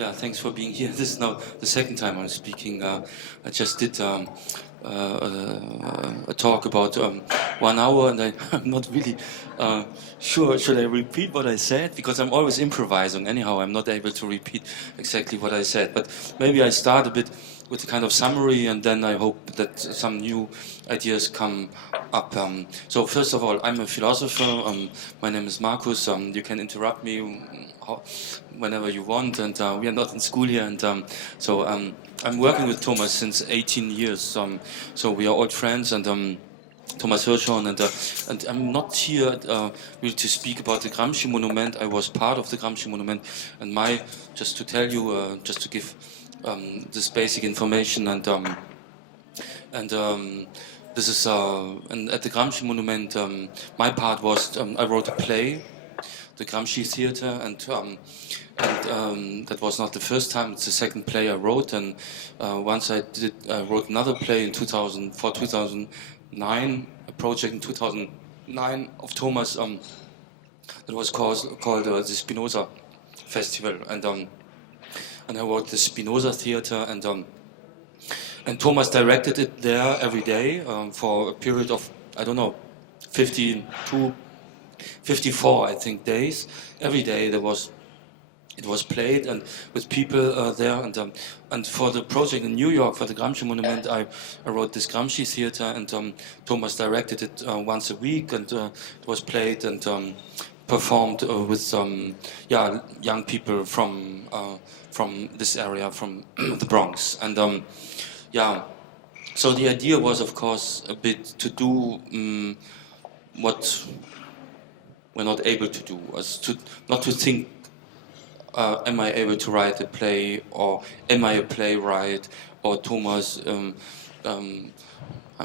Yeah, thanks for being here. This is now the second time I'm speaking. I just did a talk about 1 hour, and I'm not really sure. Should I repeat what I said? Because I'm always improvising. Anyhow, I'm not able to repeat exactly what I said. But maybe I start a bit with a kind of summary, and then I hope that some new ideas come up. So first of all, I'm a philosopher. My name is Marcus. You can interrupt me whenever you want, and we are not in school here, and so I'm working with Thomas since 18 years. So we are old friends, and Thomas Hirschhorn, and I'm not here really to speak about the Gramsci Monument. I was part of the Gramsci Monument, and just to tell you, just to give this basic information, and this is and at the Gramsci Monument, my part was I wrote a play, the Gramsci Theater, and that was not the first time. It's the second play I wrote, and once I wrote another play in 2009, a project in 2009 of Thomas that was called the Spinoza Festival, and I wrote the Spinoza Theater, and Thomas directed it there every day for a period of, I don't know, 54, I think, days. Every day it was played, and with people there, and for the project in New York for the Gramsci Monument, I wrote this Gramsci Theater, and Thomas directed it once a week, and it was played and performed with young people from this area, from the Bronx, and so the idea was, of course, a bit to do what we're not able to do, was not to think, am I able to write a play, or am I a playwright, or Thomas, I'm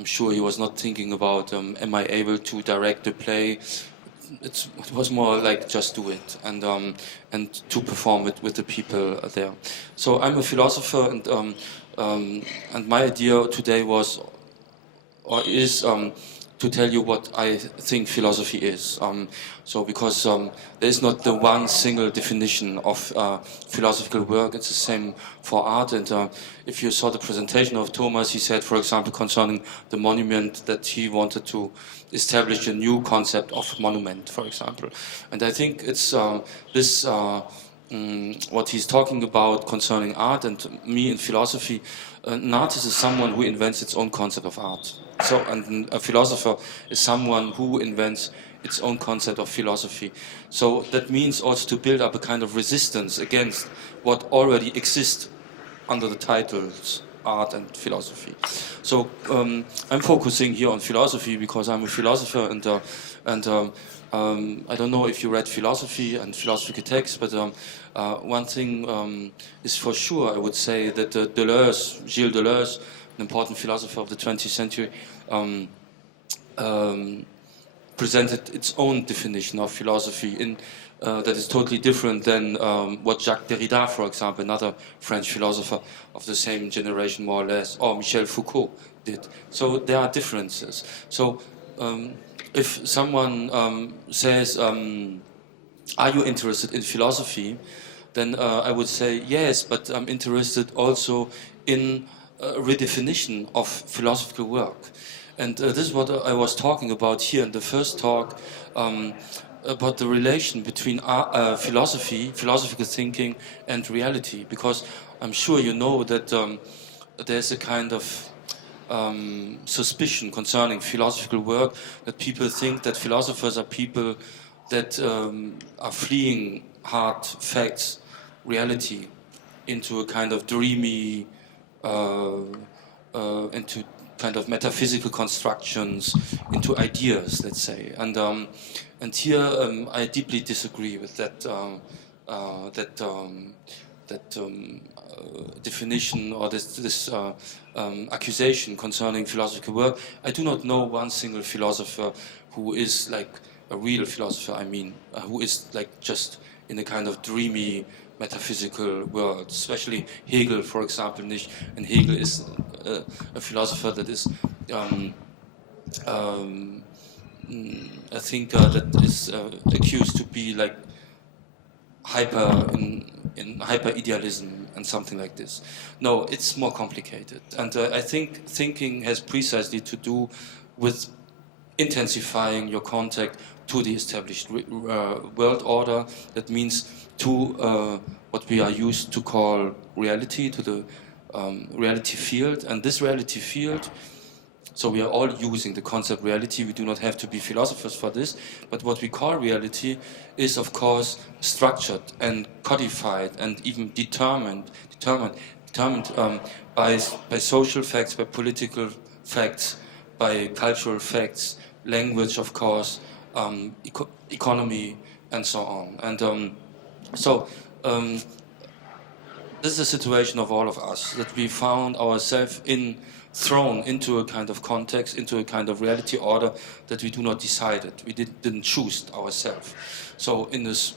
sure he was not thinking about, am I able to direct a play. It was more like just do it, and to perform it with the people there. So I'm a philosopher, and my idea today was, or is, to tell you what I think philosophy is. So because there is not the one single definition of philosophical work, it's the same for art. And if you saw the presentation of Thomas, he said, for example, concerning the monument, that he wanted to establish a new concept of monument, for example. And I think it's what he's talking about concerning art, and me in philosophy. An artist is someone who invents its own concept of art. So, and a philosopher is someone who invents its own concept of philosophy. So that means also to build up a kind of resistance against what already exists under the titles art and philosophy. So I'm focusing here on philosophy because I'm a philosopher, and I don't know if you read philosophy and philosophical texts, but one thing is for sure, I would say, that Gilles Deleuze, an important philosopher of the 20th century, presented its own definition of philosophy that is totally different than what Jacques Derrida, for example, another French philosopher of the same generation more or less, or Michel Foucault did. So there are differences. So if someone says, are you interested in philosophy? Then I would say yes, but I'm interested also in redefinition of philosophical work. And this is what I was talking about here in the first talk, about the relation between philosophical thinking and reality, because I'm sure you know that there's a kind of suspicion concerning philosophical work, that people think that philosophers are people that are fleeing hard facts, reality, into a kind of dreamy, into kind of metaphysical constructions, into ideas, let's say. And here I deeply disagree with that definition, or this accusation concerning philosophical work. I do not know one single philosopher who is like a real philosopher, I mean, who is like just in a kind of dreamy metaphysical world, especially Hegel, for example. And Hegel is a philosopher that is, I think, that is accused to be like hyper in hyper-idealism and something like this. No, it's more complicated. And I think thinking has precisely to do with intensifying your contact to the established world order. That means to what we are used to call reality, to the reality field. And this reality field, so we are all using the concept reality. We do not have to be philosophers for this. But what we call reality is, of course, structured and codified and even determined by social facts, by political facts, by cultural facts, language, of course, economy, and so on. And this is a situation of all of us, that we found ourselves thrown into a kind of context, into a kind of reality order that we do not decide it. We didn't choose ourselves. So in this,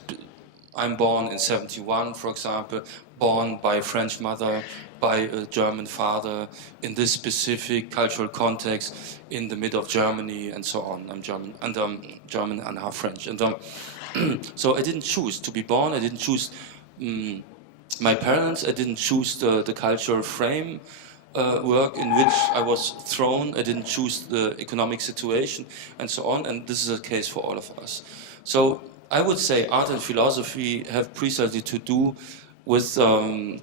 I'm born in 71, for example, born by a French mother, by a German father, in this specific cultural context, in the middle of Germany, and so on. I'm German, and German and half French. And so I didn't choose to be born. I didn't choose my parents. I didn't choose the cultural frame work in which I was thrown. I didn't choose the economic situation, and so on. And this is a case for all of us. So I would say art and philosophy have precisely to do with the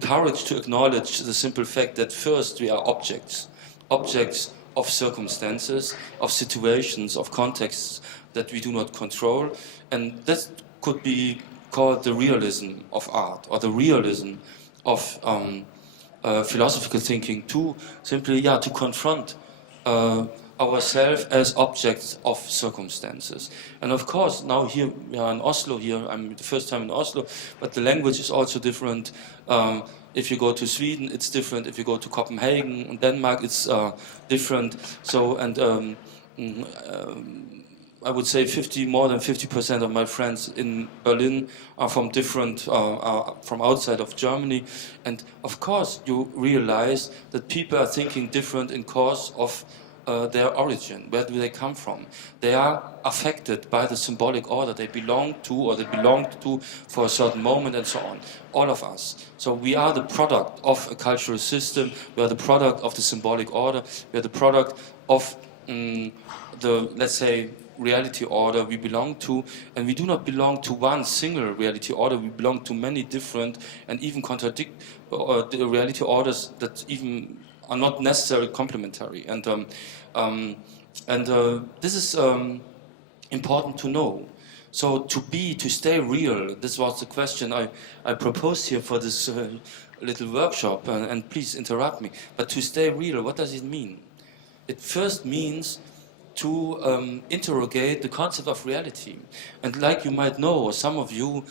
courage to acknowledge the simple fact that first we are objects of circumstances, of situations, of contexts that we do not control, and that could be called the realism of art, or the realism of philosophical thinking, to simply, to confront ourselves as objects of circumstances. And of course, now here we are in Oslo. Here I'm the first time in Oslo, but the language is also different. If you go to Sweden, it's different. If you go to Copenhagen and Denmark, it's different. So, and I would say more than 50% of my friends in Berlin are from different, from outside of Germany. And of course, you realize that people are thinking different in course of their origin. Where do they come from? They are affected by the symbolic order they belong to, or they belonged to for a certain moment, and so on. All of us. So we are the product of a cultural system. We are the product of the symbolic order. We are the product of the, let's say, reality order we belong to, and we do not belong to one single reality order. We belong to many different and even contradict the reality orders that even are not necessarily complementary. And this is important to know. So to stay real, this was the question I proposed here for this little workshop, and please interrupt me. But to stay real, what does it mean? It first means to interrogate the concept of reality. And like you might know, or some of you,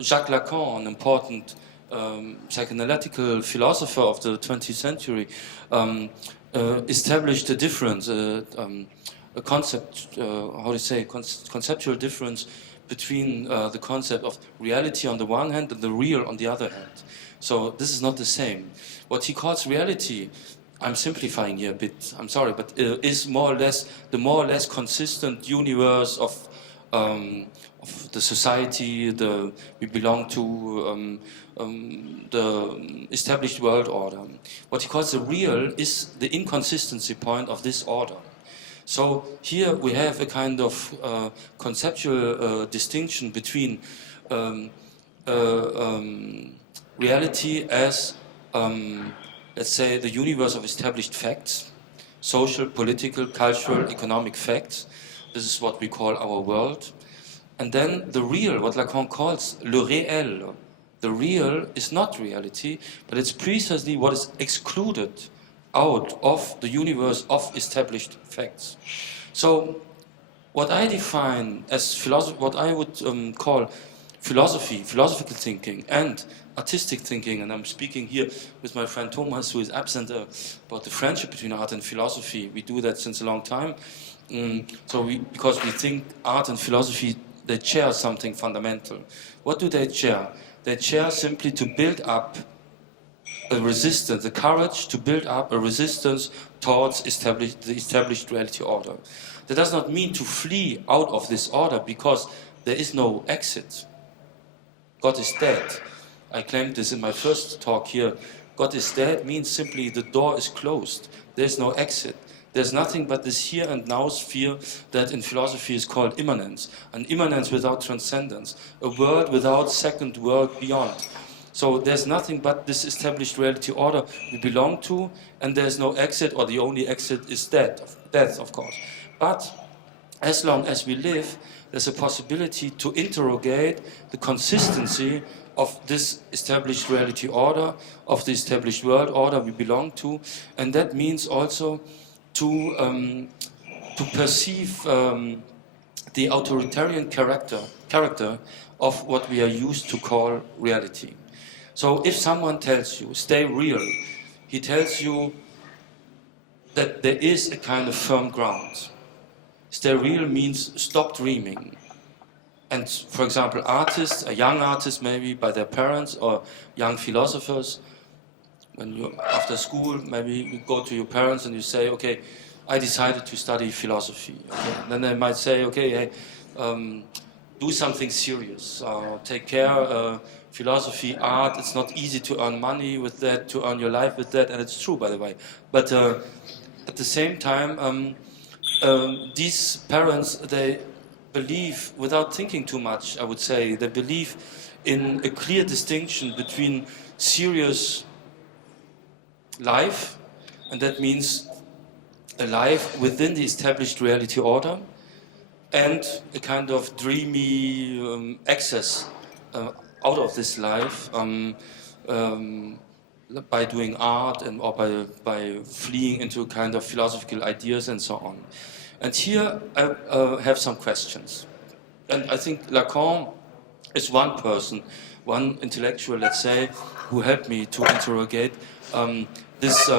Jacques Lacan, an important psychoanalytical philosopher of the 20th century, established a difference, a concept, conceptual difference between the concept of reality on the one hand and the real on the other hand. So this is not the same. What he calls reality, I'm simplifying here a bit, I'm sorry, but is more or less the more or less consistent universe of the society we belong to, the established world order. What he calls the real is the inconsistency point of this order. So here we have a kind of conceptual distinction between reality as let's say the universe of established facts, social, political, cultural, economic facts. This is what we call our world. And then the real, what Lacan calls le réel. The real is not reality, but it's precisely what is excluded out of the universe of established facts. So what I define as what I would call philosophical thinking and artistic thinking, and I'm speaking here with my friend Thomas, who is absent about the friendship between art and philosophy. We do that since a long time. Because we think art and philosophy, they share something fundamental. What do they share? They share simply to build up a resistance, the courage to build up a resistance towards the established reality order. That does not mean to flee out of this order, because there is no exit. God is dead. I claimed this in my first talk here. God is dead means simply the door is closed. There's no exit. There's nothing but this here and now sphere that in philosophy is called immanence. An immanence without transcendence. A world without second world beyond. So there's nothing but this established reality order we belong to, and there's no exit, or the only exit is death, of course. But as long as we live, there's a possibility to interrogate the consistency of this established reality order, of the established world order we belong to, and that means also to perceive the authoritarian character of what we are used to call reality. So if someone tells you, stay real, he tells you that there is a kind of firm ground. Stay real means stop dreaming. And for example, artists, a young artist maybe by their parents, or young philosophers, when you after school, maybe you go to your parents and you say, okay, I decided to study philosophy. Okay? Then they might say, okay, hey, do something serious, take care, philosophy, art, it's not easy to earn money with that, to earn your life with that, and it's true, by the way. But at the same time, these parents, they believe, without thinking too much, I would say, they believe in a clear distinction between serious life, and that means a life within the established reality order, and a kind of dreamy access out of this life by doing art and or by fleeing into kind of philosophical ideas and so on. And here I have some questions. And I think Lacan is one person, one intellectual, let's say, who helped me to interrogate this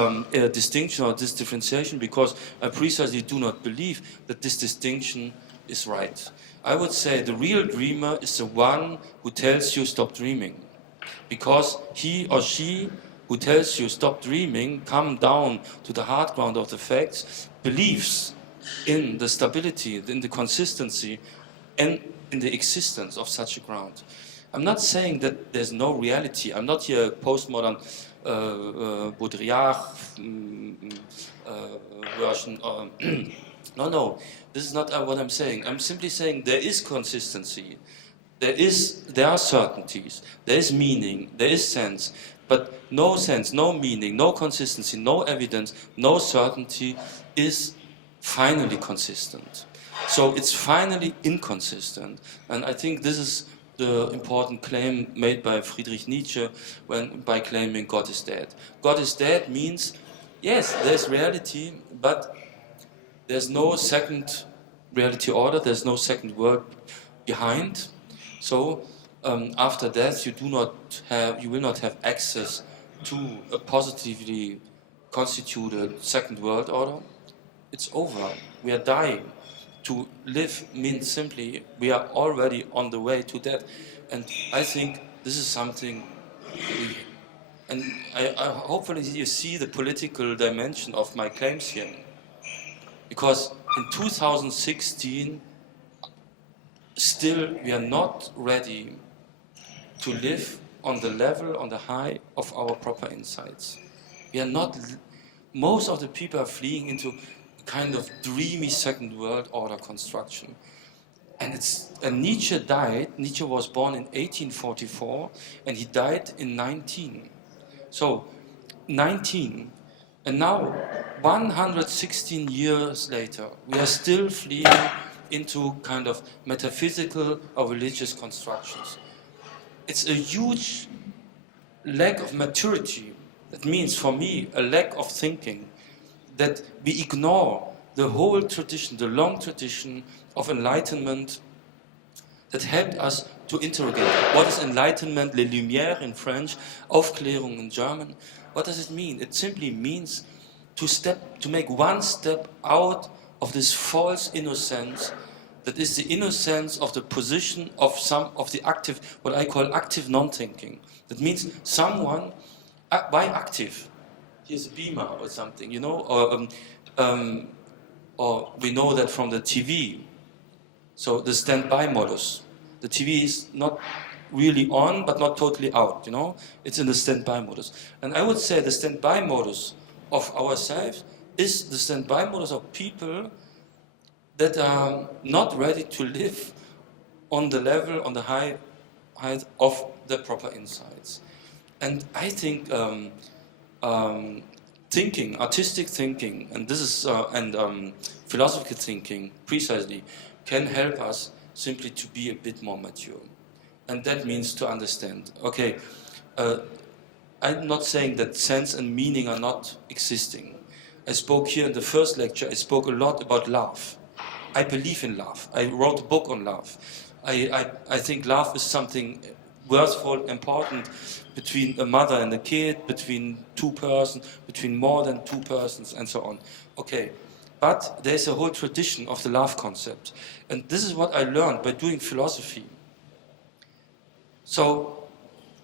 distinction or this differentiation, because I precisely do not believe that this distinction is right. I would say the real dreamer is the one who tells you stop dreaming, because he or she who tells you stop dreaming, come down to the hard ground of the facts, believes in the stability, in the consistency, and in the existence of such a ground. I'm not saying that there's no reality. I'm not here a postmodern Baudrillard version. No, this is not what I'm saying. I'm simply saying there is consistency. There are certainties. There is meaning. There is sense. But no sense, no meaning, no consistency, no evidence, no certainty is finally consistent. So it's finally inconsistent. And I think this is the important claim made by Friedrich Nietzsche by claiming God is dead. God is dead means, yes, there's reality, but there's no second reality order, there's no second world behind. So after death, you will not have access to a positively constituted second world order. It's over. We are dying. To live means simply we are already on the way to death. And I think this is something, and I hopefully you see the political dimension of my claims here. Because in 2016, still we are not ready to live on the level, on the high of our proper insights. We are not, most of the people are fleeing into kind of dreamy second world order construction. And Nietzsche died, Nietzsche was born in 1844 and he died in 19. So 19, and now 116 years later, we are still fleeing into kind of metaphysical or religious constructions. It's a huge lack of maturity. That means for me a lack of thinking, that we ignore the whole tradition, the long tradition of enlightenment that helped us to interrogate. What is enlightenment, les Lumières in French, Aufklärung in German? What does it mean? It simply means to make one step out of this false innocence, that is the innocence of the position of some of the active, what I call active non-thinking. That means someone, why active? Here's a beamer or something, you know, or we know that from the TV. So the standby modus. The TV is not really on, but not totally out, you know? It's in the standby modus. And I would say the standby modus of ourselves is the standby modus of people that are not ready to live on the level, on the height of the proper insights. And I think thinking, artistic thinking, and this is philosophical thinking precisely, can help us simply to be a bit more mature. And that means to understand, okay, I'm not saying that sense and meaning are not existing. I spoke here in the first lecture, I spoke a lot about love. I believe in love. I wrote a book on love. I think love is something worthwhile, important between a mother and a kid, between two persons, between more than two persons, and so on. Okay, but there's a whole tradition of the love concept. And this is what I learned by doing philosophy. So,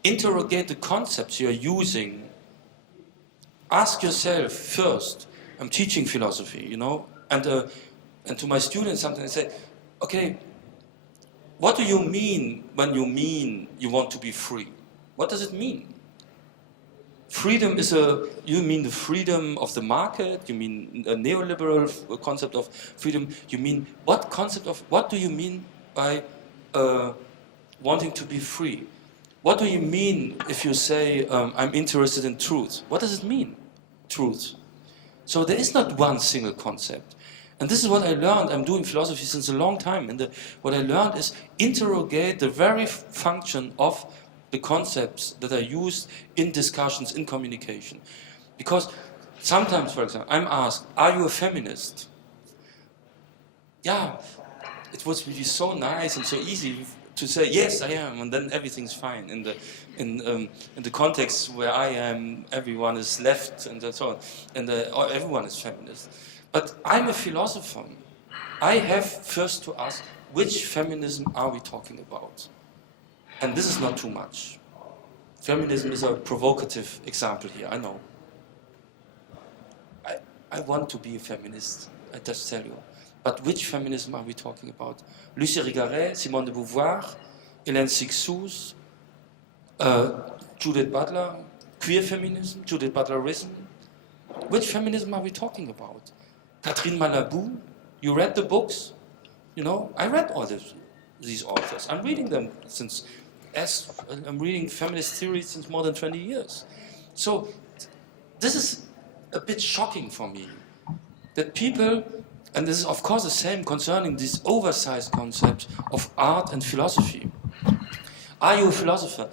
interrogate the concepts you're using. Ask yourself first, I'm teaching philosophy, you know, and to my students sometimes I say, okay, what do you mean when you mean you want to be free? What does it mean? Freedom is you mean the freedom of the market? You mean a neoliberal concept of freedom? You mean, what do you mean by wanting to be free? What do you mean if you say, I'm interested in truth? What does it mean, truth? So there is not one single concept. And this is what I learned. I'm doing philosophy since a long time. And what I learned is interrogate the very function of the concepts that are used in discussions, in communication. Because sometimes, for example, I'm asked, are you a feminist? Yeah, it would be so nice and so easy to say, yes, I am, and then everything's fine. In the context where I am, everyone is left, and so on, and everyone is feminist. But I'm a philosopher. I have first to ask, which feminism are we talking about? And this is not too much. Feminism is a provocative example here, I know. I want to be a feminist, I just tell you. But which feminism are we talking about? Lucie Irigaray, Simone de Beauvoir, Hélène Cixous, Judith Butler, queer feminism, Judith Butlerism. Which feminism are we talking about? Catherine Malabou, you read the books? You know, I read all these authors. I'm reading them I'm reading feminist theory since more than 20 years. So this is a bit shocking for me, that people, and this is of course the same concerning these oversized concepts of art and philosophy. Are you a philosopher?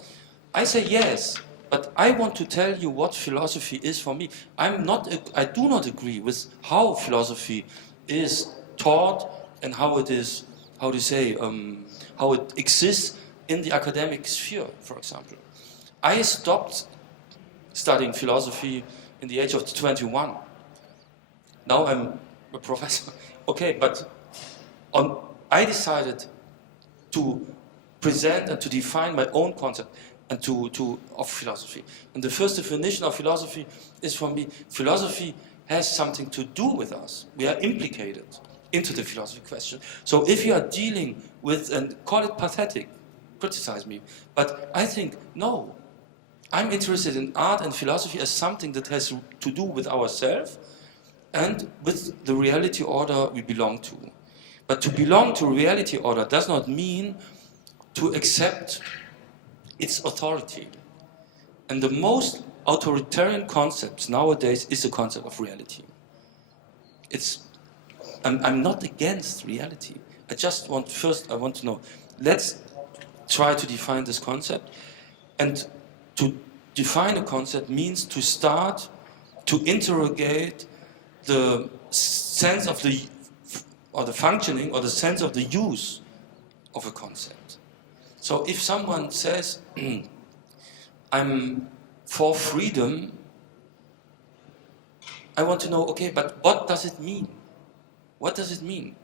I say yes, but I want to tell you what philosophy is for me. I do not agree with how philosophy is taught and how it is, how it exists in the academic sphere, for example. I stopped studying philosophy in the age of 21. Now I'm a professor. Okay, but I decided to present and to define my own concept and of philosophy. And the first definition of philosophy is, for me, philosophy has something to do with us. We are implicated into the philosophy question. So if you are dealing with, and call it pathetic, criticize me, but I think, no, I'm interested in art and philosophy as something that has to do with ourselves and with the reality order we belong to. But to belong to reality order does not mean to accept its authority. And the most authoritarian concept nowadays is the concept of reality. I'm not against reality. I want to know, let's try to define this concept. And to define a concept means to start to interrogate the sense of or the functioning, or the sense of the use of a concept. So if someone says, I'm for freedom, I want to know, okay, but what does it mean? What does it mean?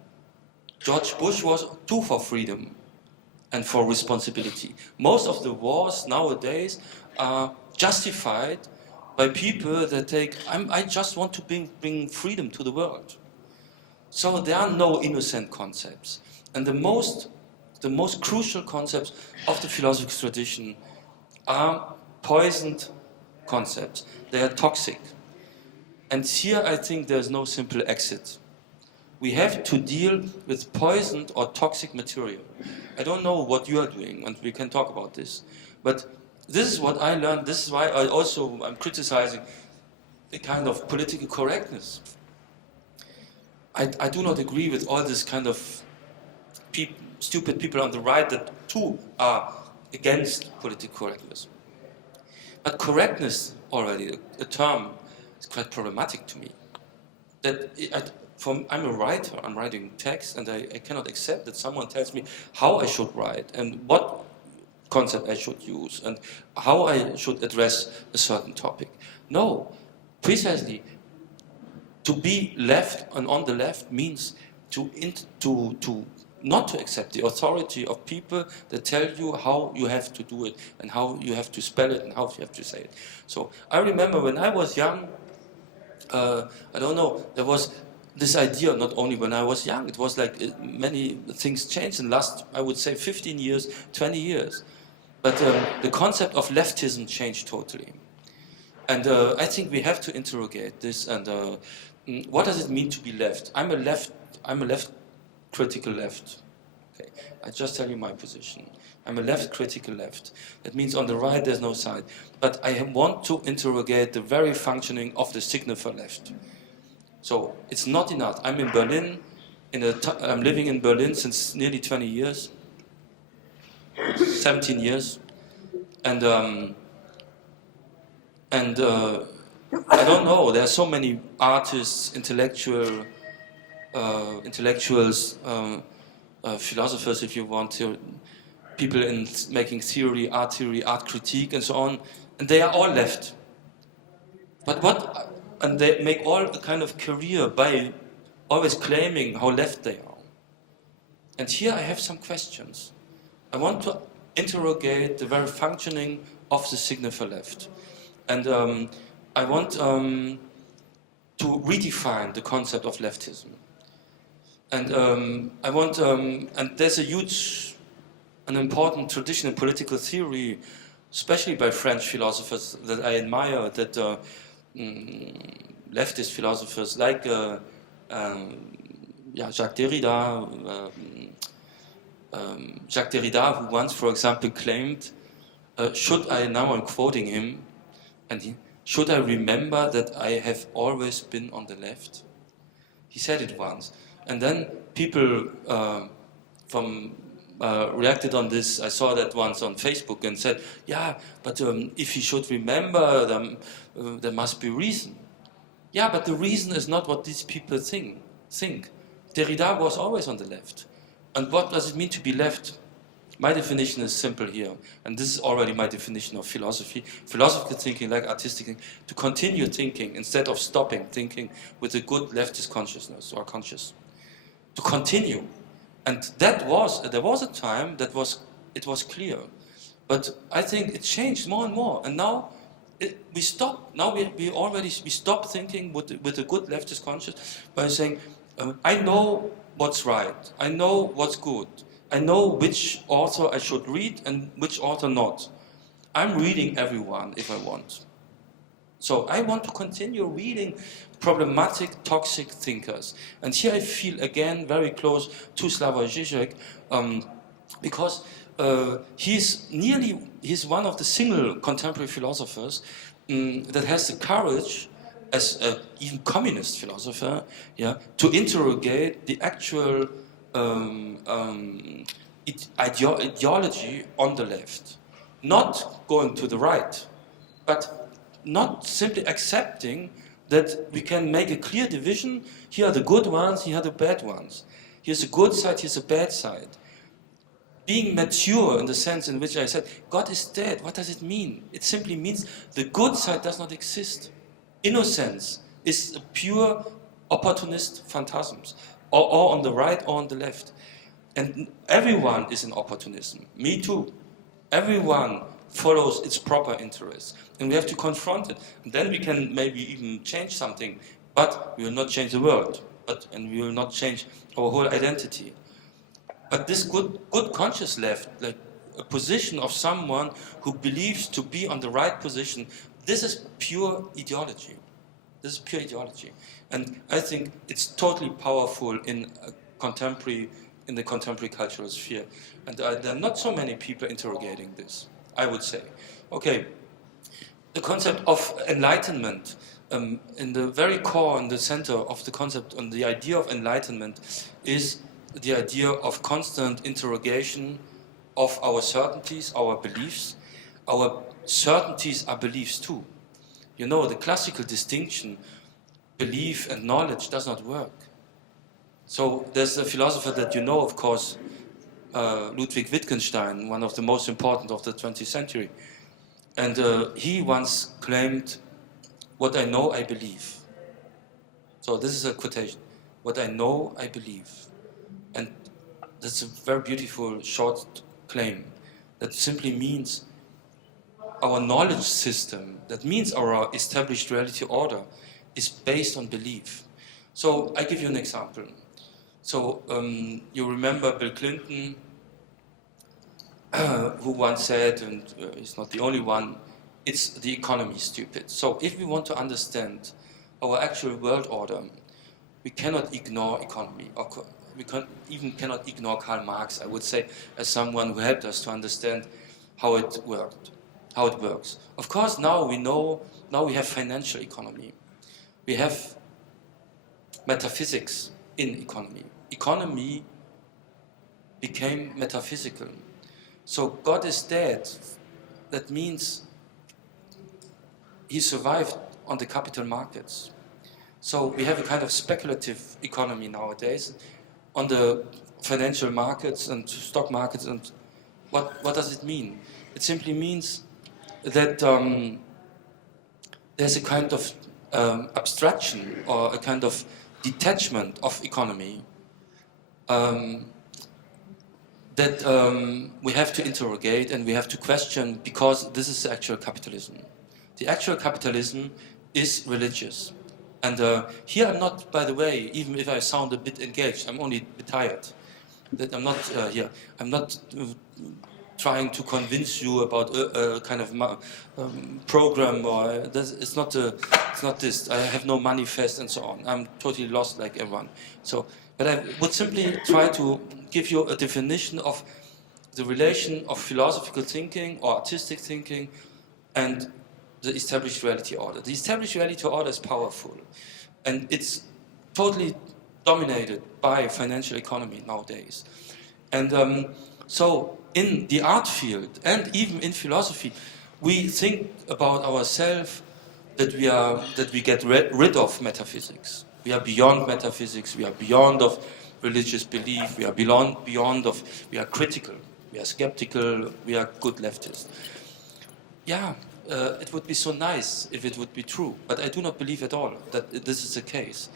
George Bush was too for freedom and for responsibility. Most of the wars nowadays are justified by people that I just want to bring freedom to the world. So there are no innocent concepts. And the most the most crucial concepts of the philosophical tradition are poisoned concepts. They are toxic. And here I think there's no simple exit. We have to deal with poisoned or toxic material. I don't know what you are doing, and we can talk about this. But this is what I learned. This is why I'm criticizing the kind of political correctness. I do not agree with all this kind of stupid people on the right that too are against political correctness. But correctness already, a term, is quite problematic to me. I'm a writer, I'm writing text, and I cannot accept that someone tells me how I should write and what concept I should use and how I should address a certain topic. No, precisely, to be left and on the left means to not to accept the authority of people that tell you how you have to do it and how you have to spell it and how you have to say it. So I remember when I was young, I don't know, there was this idea not only when I was young, it was like many things changed in the last, I would say, 15 years, 20 years. But the concept of leftism changed totally. And I think we have to interrogate this and what does it mean to be left? I'm a left critical left. Okay, I just tell you my position. I'm a left critical left. That means on the right there's no side. But I want to interrogate the very functioning of the signifier left. So it's not enough. I'm in Berlin. I'm living in Berlin since nearly 20 years, 17 years, and I don't know. There are so many artists, intellectuals, philosophers, if you want to, people in making theory, art critique, and so on, and they are all left. But and they make all a kind of career by always claiming how left they are. And here I have some questions. I want to interrogate the very functioning of the signifier left, and I want to redefine the concept of leftism. And I want, and there's an important tradition in political theory, especially by French philosophers that I admire, that leftist philosophers like Jacques Derrida, who once, for example, claimed, now I'm quoting him, should I remember that I have always been on the left? He said it once. And then people reacted on this. I saw that once on Facebook and said, yeah, but if he should remember, there must be reason. Yeah, but the reason is not what these people think. Derrida was always on the left. And what does it mean to be left? My definition is simple here, and this is already my definition of philosophy. Philosophical thinking, like artistic thinking, to continue thinking instead of stopping thinking with a good leftist consciousness or conscious. To continue. And there was a time it was clear. But I think it changed more and more. And now we stop. Now we stop thinking with a good leftist consciousness by saying, I know what's right. I know what's good. I know which author I should read and which author not. I'm reading everyone if I want. So I want to continue reading problematic, toxic thinkers. And here I feel again very close to Slavoj Žižek, because he's one of the single contemporary philosophers that has the courage, as an even communist philosopher, to interrogate the actual ideology on the left. Not going to the right, but not simply accepting that we can make a clear division. Here are the good ones, here are the bad ones. Here's a good side, here's a bad side. Being mature in the sense in which I said, God is dead, what does it mean? It simply means the good side does not exist. Innocence is a pure opportunist phantasms, or on the right or on the left. And everyone is in opportunism, me too. Everyone follows its proper interests. And we have to confront it. And then we can maybe even change something. But we will not change the world. And we will not change our whole identity. But this good conscious left, like a position of someone who believes to be on the right position, this is pure ideology. This is pure ideology. And I think it's totally powerful in the contemporary cultural sphere. And there are not so many people interrogating this, I would say. Okay, the concept of enlightenment, in the very core, in the center of the concept, and the idea of enlightenment is the idea of constant interrogation of our certainties, our beliefs. Our certainties are beliefs too. You know, the classical distinction, belief and knowledge, does not work. So there's a philosopher that you know, of course, Ludwig Wittgenstein, one of the most important of the 20th century. And he once claimed, "What I know, I believe." So this is a quotation. "What I know, I believe." And that's a very beautiful short claim that simply means our knowledge system, that means our established reality order, is based on belief. So I give you an example. So you remember Bill Clinton, who once said, and he's not the only one, it's the economy, stupid. So if we want to understand our actual world order, we cannot ignore economy. We cannot ignore Karl Marx, I would say, as someone who helped us to understand how it works. Of course, now we have financial economy. We have metaphysics in economy. Economy became metaphysical. So God is dead. That means he survived on the capital markets. So we have a kind of speculative economy nowadays on the financial markets and stock markets. And what does it mean? It simply means that there's a kind of abstraction or a kind of detachment of economy that we have to interrogate and we have to question, because this is the actual capitalism. The actual capitalism is religious. And here I'm not, by the way, even if I sound a bit engaged, I'm only a bit tired. That I'm not here. I'm not trying to convince you about a kind of program, or it's not this. I have no manifest and so on. I'm totally lost like everyone. So, but I would simply try to give you a definition of the relation of philosophical thinking or artistic thinking and the established reality order. The established reality order is powerful, and it's totally dominated by financial economy nowadays. And so in the art field and even in philosophy, we think about ourselves that we get rid of metaphysics. We are beyond metaphysics. We are beyond of religious belief. We are beyond of. We are critical. We are skeptical. We are good leftists. Yeah, it would be so nice if it would be true, but I do not believe at all that this is the case.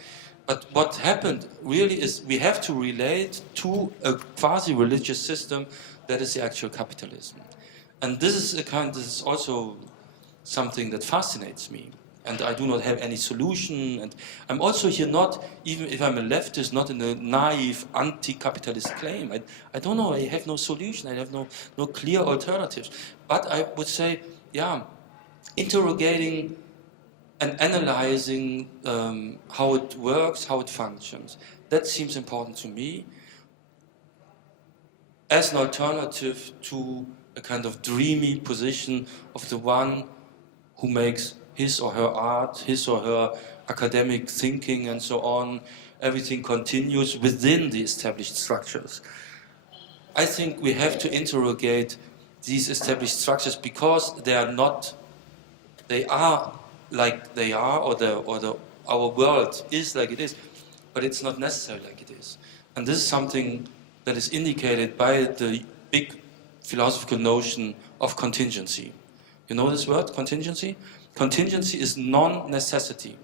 But what happened really is we have to relate to a quasi-religious system that is the actual capitalism. And this is also something that fascinates me. And I do not have any solution. And I'm also here not, even if I'm a leftist, not in a naive anti-capitalist claim. I don't know, I have no solution, I have no clear alternatives. But I would say, yeah, interrogating and analyzing how it works, how it functions. That seems important to me as an alternative to a kind of dreamy position of the one who makes his or her art, his or her academic thinking and so on. Everything continues within the established structures. I think we have to interrogate these established structures because they are like they are, or our world is like it is, but it's not necessarily like it is. And this is something that is indicated by the big philosophical notion of contingency. You know this word, contingency? Contingency is non-necessity.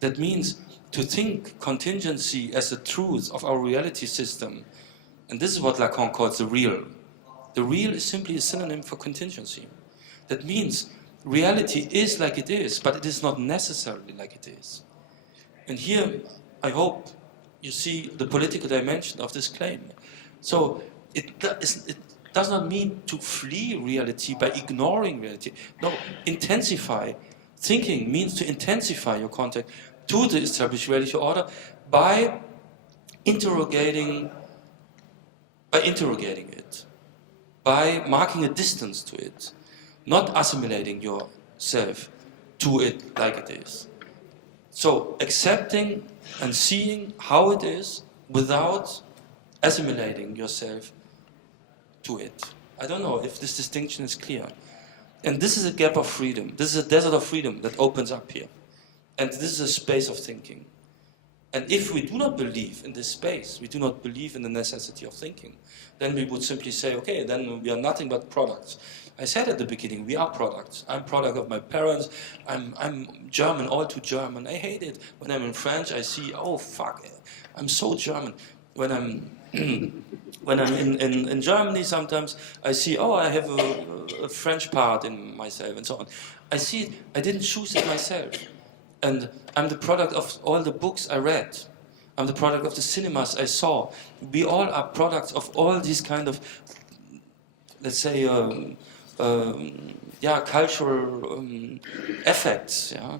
That means to think contingency as a truth of our reality system, and this is what Lacan calls the real. The real is simply a synonym for contingency. That means reality is like it is, but it is not necessarily like it is. And here, I hope you see the political dimension of this claim. So it does not mean to flee reality by ignoring reality. No, intensify. Thinking means to intensify your contact to the established reality order by interrogating it, by marking a distance to it, not assimilating yourself to it like it is. So accepting and seeing how it is without assimilating yourself to it. I don't know if this distinction is clear. And this is a gap of freedom. This is a desert of freedom that opens up here. And this is a space of thinking. And if we do not believe in this space, we do not believe in the necessity of thinking, then we would simply say, okay, then we are nothing but products. I said at the beginning, we are products. I'm product of my parents. I'm German, all too German. I hate it. When I'm in French, I see, oh, fuck, I'm so German. When I'm when I'm in Germany, sometimes I see, oh, I have a French part in myself and so on. I see it. I didn't choose it myself. And I'm the product of all the books I read. I'm the product of the cinemas I saw. We all are products of all these kind of, let's say, cultural effects. Yeah?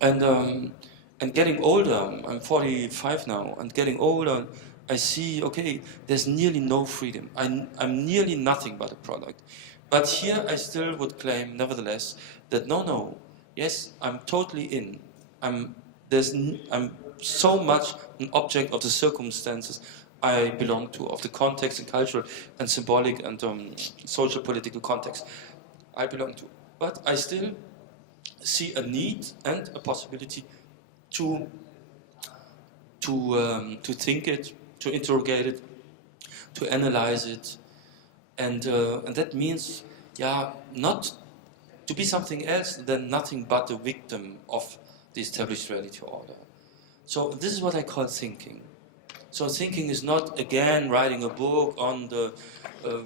And getting older, I'm 45 now, and getting older, I see, okay, there's nearly no freedom. I'm nearly nothing but a product. But here I still would claim, nevertheless, that no, yes, I'm totally in. I'm so much an object of the circumstances I belong to, of the context and cultural and symbolic and social political context I belong to. But I still see a need and a possibility to think it, to interrogate it, to analyze it, and that means, not to be something else than nothing but a victim of the established reality order. So this is what I call thinking. So thinking is not, again, writing a book on the, the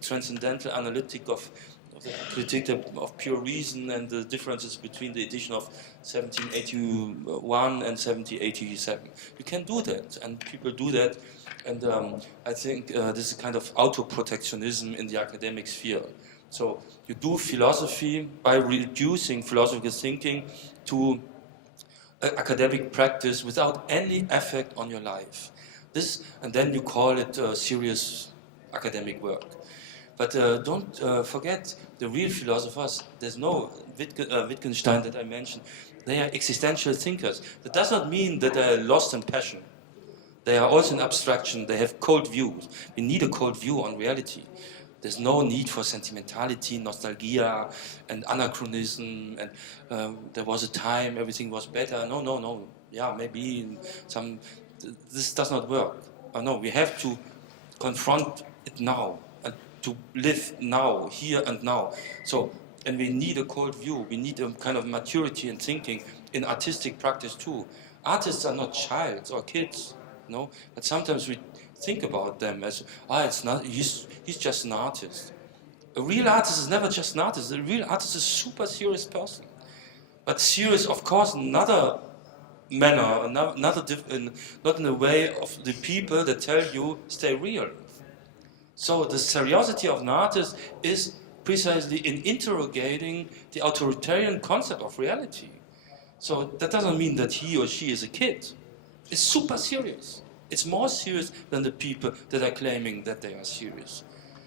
transcendental analytic of the critique of pure reason and the differences between the edition of 1781 and 1787. You can do that, and people do that. And I think this is a kind of auto-protectionism in the academic sphere. So you do philosophy by reducing philosophical thinking to academic practice without any effect on your life. And then you call it serious academic work. But don't forget, the real philosophers, there's no Wittgenstein that I mentioned, they are existential thinkers. That does not mean that they are lost in passion. They are also in abstraction, they have cold views. We need a cold view on reality. There's no need for sentimentality, nostalgia, and anachronism, and there was a time everything was better. No. Yeah, maybe this does not work. No, we have to confront it now, and to live now, here and now. So, and we need a cold view. We need a kind of maturity in thinking, in artistic practice too. Artists are not childs or kids, no, but sometimes we think about them as, it's not, he's just an artist. A real artist is never just an artist. A real artist is a super serious person. But serious, of course, another manner, not in the way of the people that tell you stay real. So the seriosity of an artist is precisely in interrogating the authoritarian concept of reality. So that doesn't mean that he or she is a kid. It's super serious. It's more serious than the people that are claiming that they are serious.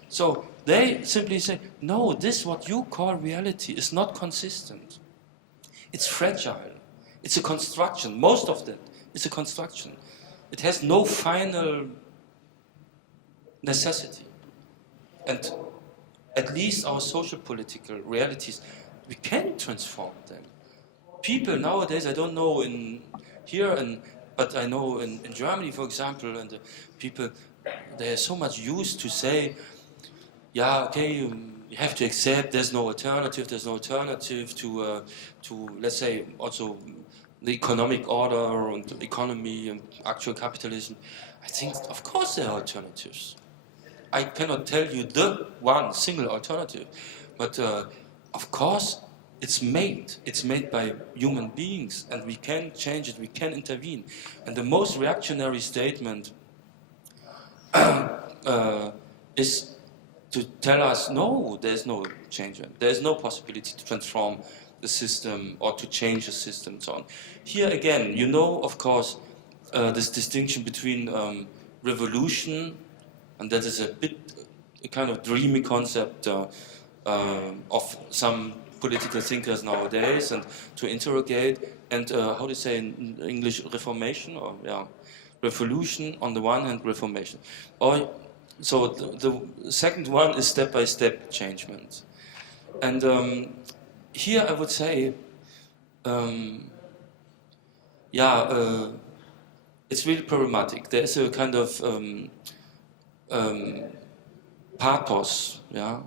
So they simply say, no, this what you call reality is not consistent. It's fragile. It's a construction. Most of that is a construction. It has no final necessity. And at least our social political realities, we can transform them. People nowadays, I don't know but I know in Germany, for example, and the people, they are so much used to say, you have to accept there's no alternative to let's say, also the economic order and the economy and actual capitalism. I think, of course, there are alternatives. I cannot tell you the one single alternative, but of course, it's made by human beings, and we can change it, we can intervene. And the most reactionary statement is to tell us, no, there's no change. There's no possibility to transform the system or to change the system and so on. Here again, you know, of course, this distinction between revolution, and that is a kind of dreamy concept of some political thinkers nowadays, and to interrogate, and how do you say in English, reformation, or yeah, revolution on the one hand, reformation. Or, so the second one is step-by-step changement. And here I would say, it's really problematic. There is a kind of pathos, yeah,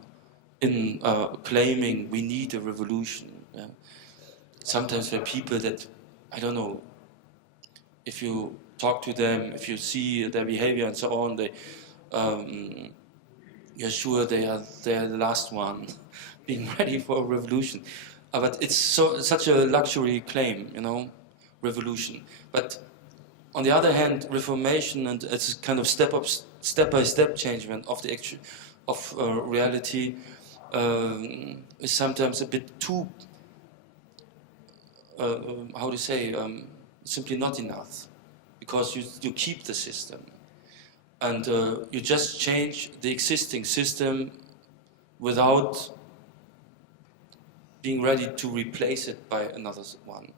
in claiming we need a revolution. Yeah. Sometimes there are people that, I don't know, if you talk to them, if you see their behavior and so on, you're sure they are the last one being ready for a revolution. But it's such a luxury claim, you know, revolution. But on the other hand, reformation, and it's a kind of step-by-step changement of the reality is sometimes a bit too, how do you say, simply not enough, because you keep the system, and you just change the existing system without being ready to replace it by another one.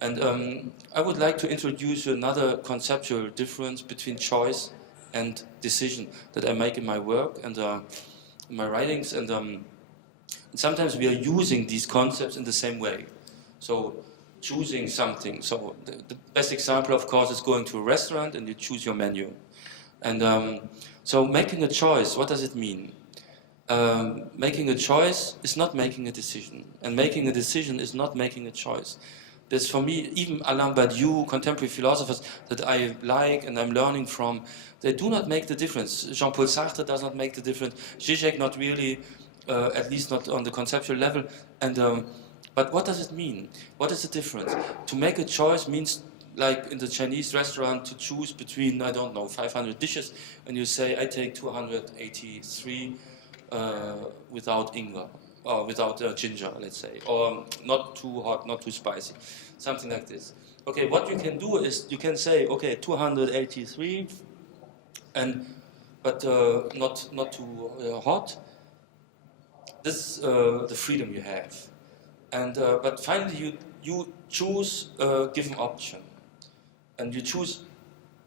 And I would like to introduce another conceptual difference between choice and decision that I make in my work and in my writings. And sometimes we are using these concepts in the same way. So choosing something. So the best example, of course, is going to a restaurant and you choose your menu. And so making a choice, what does it mean? Making a choice is not making a decision. And making a decision is not making a choice. There's, for me, even Alain Badiou, contemporary philosophers that I like and I'm learning from, they do not make the difference. Jean-Paul Sartre does not make the difference. Zizek not really, at least not on the conceptual level. And but what does it mean? What is the difference? To make a choice means, like in the Chinese restaurant, to choose between, I don't know, 500 dishes, and you say, I take 283 without ingwer. Or without ginger, let's say, or not too hot, not too spicy, something like this. Okay, what you can do is you can say, okay, 283, but not too hot. This is the freedom you have, and but finally you choose a given option, and you choose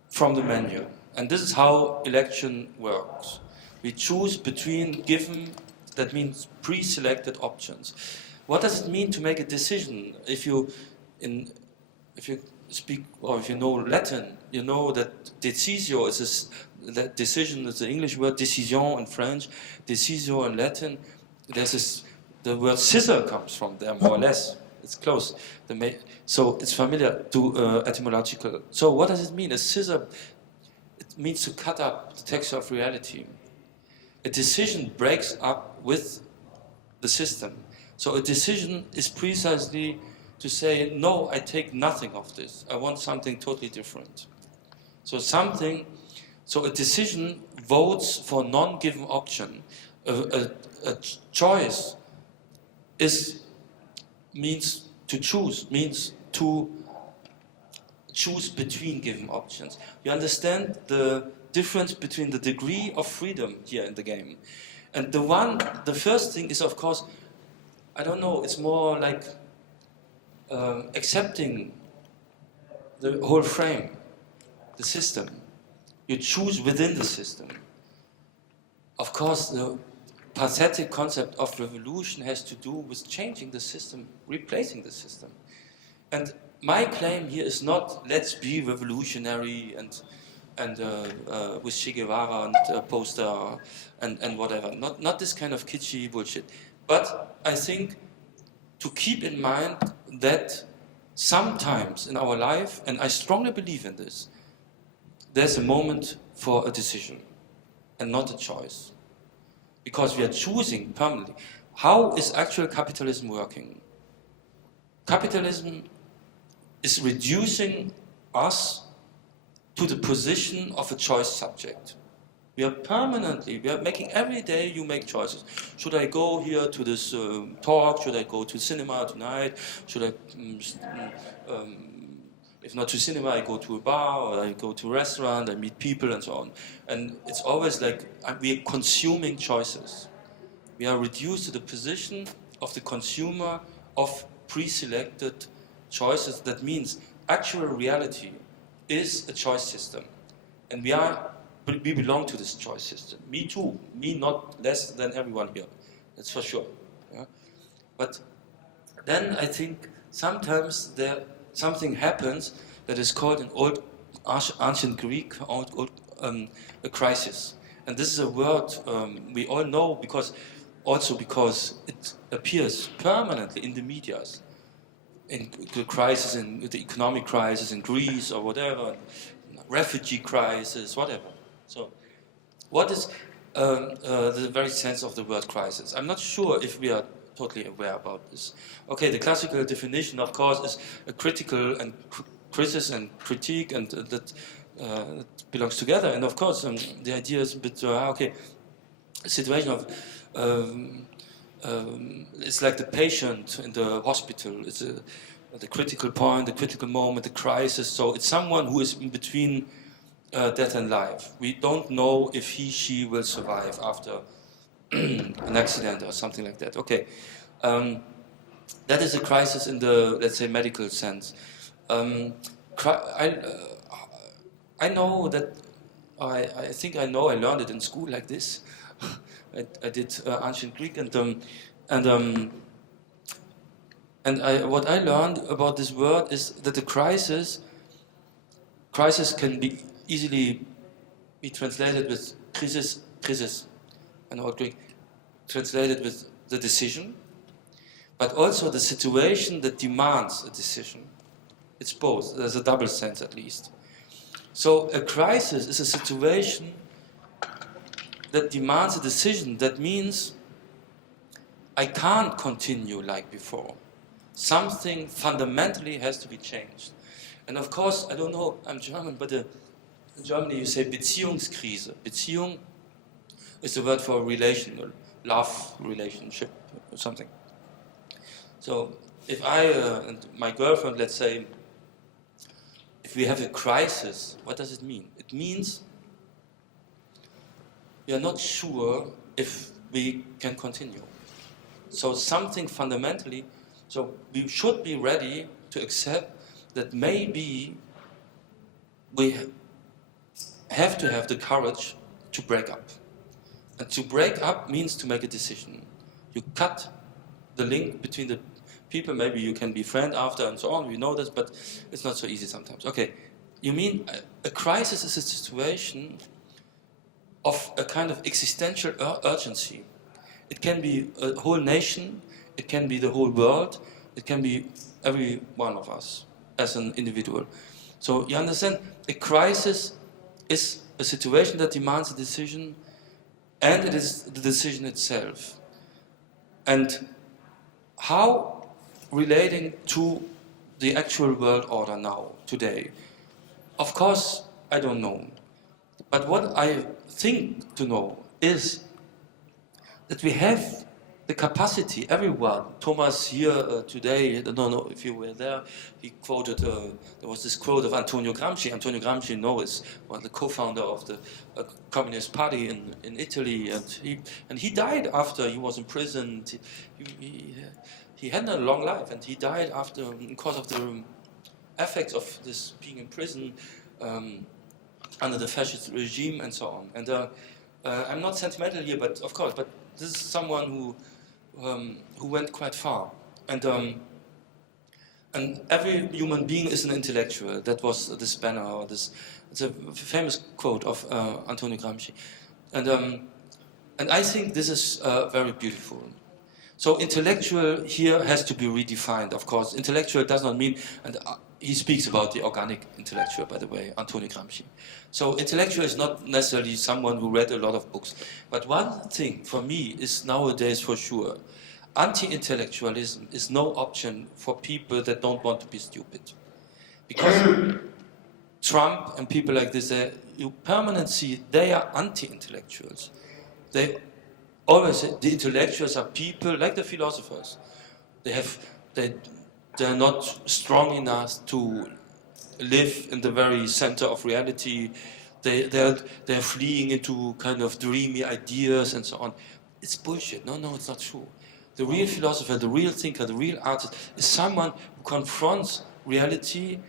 from the menu, and this is how election works. We choose between given. That means pre-selected options. What does it mean to make a decision? If you speak, or if you know Latin, you know that decisio is that decision is the English word décision in French, decisio in Latin. The word scissor comes from there, more or less. It's close. So it's familiar to etymological. So what does it mean? A scissor, it means to cut up the texture of reality. A decision breaks up with the system. So a decision is precisely to say, no, I take nothing of this. I want something totally different. So a decision votes for non-given option. A choice means to choose between given options. You understand the difference between the degree of freedom here in the game. And the first thing is, of course, I don't know, it's more like accepting the whole frame, the system. You choose within the system. Of course, the pathetic concept of revolution has to do with changing the system, replacing the system. And my claim here is not, let's be revolutionary and with Che Guevara and poster and whatever. Not this kind of kitschy bullshit. But I think to keep in mind that sometimes in our life, and I strongly believe in this, there's a moment for a decision and not a choice. Because we are choosing permanently. How is actual capitalism working? Capitalism is reducing us to the position of a choice subject. We are making every day you make choices. Should I go here to this talk? Should I go to cinema tonight? Should I, if not to cinema, I go to a bar or I go to a restaurant, I meet people and so on. And it's always like we are consuming choices. We are reduced to the position of the consumer of pre-selected choices. That means actual reality is a choice system. And we belong to this choice system. Me too. Me not less than everyone here. That's for sure. Yeah? But then I think sometimes something happens that is called in old ancient Greek a crisis. And this is a word we all know because it appears permanently in the medias. In the crisis, in the economic crisis in Greece or whatever, refugee crisis, whatever. So, what is the very sense of the word crisis? I'm not sure if we are totally aware about this. Okay, the classical definition, of course, is a critical and crisis and critique, and that belongs together. And of course, the idea is a bit okay. A situation of it's like the patient in the hospital. It's the critical point, the critical moment, the crisis. So it's someone who is in between death and life. We don't know if she will survive after an accident or something like that. Okay, that is a crisis in the, let's say, medical sense. I know that I think I know. I learned it in school like this. I did ancient Greek, what I learned about this word is that the crisis can be easily be translated with krisis, and Old Greek translated with the decision, but also the situation that demands a decision. It's both. There's a double sense at least. So a crisis is a situation that demands a decision. That means I can't continue like before. Something fundamentally has to be changed. And of course, I don't know, I'm German, but in Germany you say Beziehungskrise. Beziehung is the word for relational, love, relationship, or something. So if I and my girlfriend, let's say, if we have a crisis, what does it mean? It means we are not sure if we can continue. So something fundamentally, so we should be ready to accept that maybe we have to have the courage to break up. And to break up means to make a decision. You cut the link between the people, maybe you can be friend after and so on, we know this, but it's not so easy sometimes. Okay, you mean a crisis is a situation of a kind of existential urgency. It can be a whole nation, it can be the whole world, it can be every one of us as an individual. So you understand, a crisis is a situation that demands a decision, and it is the decision itself. And how relating to the actual world order now, today? Of course, I don't know. But what I think to know is that we have the capacity, everyone. Thomas here today, I don't know if you were there, he quoted, there was this quote of Antonio Gramsci. Antonio Gramsci, you know, is one of the co-founder of the Communist Party in Italy, and he died after he was imprisoned. He had a long life, and he died after, because of the effects of this being in prison under the fascist regime and so on. And I'm not sentimental here, but of course, but this is someone who went quite far. And every human being is an intellectual. That was this banner, or this. It's a famous quote of Antonio Gramsci. And I think this is very beautiful. So intellectual here has to be redefined, of course. Intellectual does not mean, and he speaks about the organic intellectual, by the way, Antonio Gramsci. So intellectual is not necessarily someone who read a lot of books. But one thing for me is nowadays for sure, anti-intellectualism is no option for people that don't want to be stupid. Because Trump and people like this, you permanently see they are anti-intellectuals. They always say the intellectuals are people like the philosophers. They're not strong enough to live in the very center of reality. They're fleeing into kind of dreamy ideas and so on. It's bullshit. No, it's not true. The real philosopher, the real thinker, the real artist is someone who confronts reality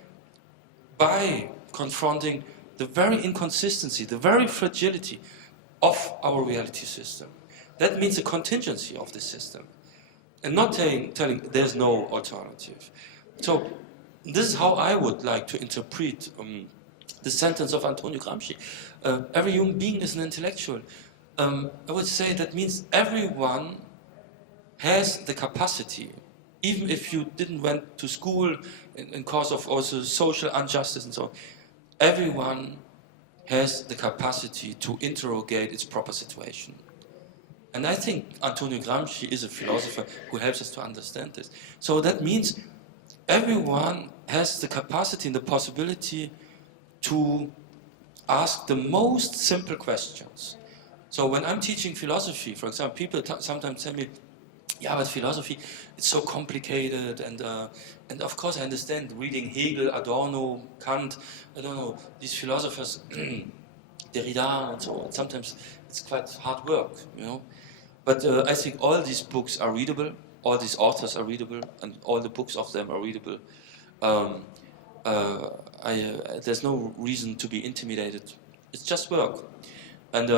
by confronting the very inconsistency, the very fragility of our reality system. That means the contingency of the system, and not telling there's no alternative. So this is how I would like to interpret the sentence of Antonio Gramsci. Every human being is an intellectual. I would say that means everyone has the capacity, even if you didn't went to school in cause of also social injustice and so on, everyone has the capacity to interrogate its proper situation. And I think Antonio Gramsci is a philosopher who helps us to understand this. So that means everyone has the capacity and the possibility to ask the most simple questions. So when I'm teaching philosophy, for example, people sometimes tell me, yeah, but philosophy, it's so complicated, and of course I understand reading Hegel, Adorno, Kant, I don't know, these philosophers, Derrida and so on. Sometimes it's quite hard work, you know. But I think all these books are readable, all these authors are readable, and all the books of them are readable. There's no reason to be intimidated. It's just work. And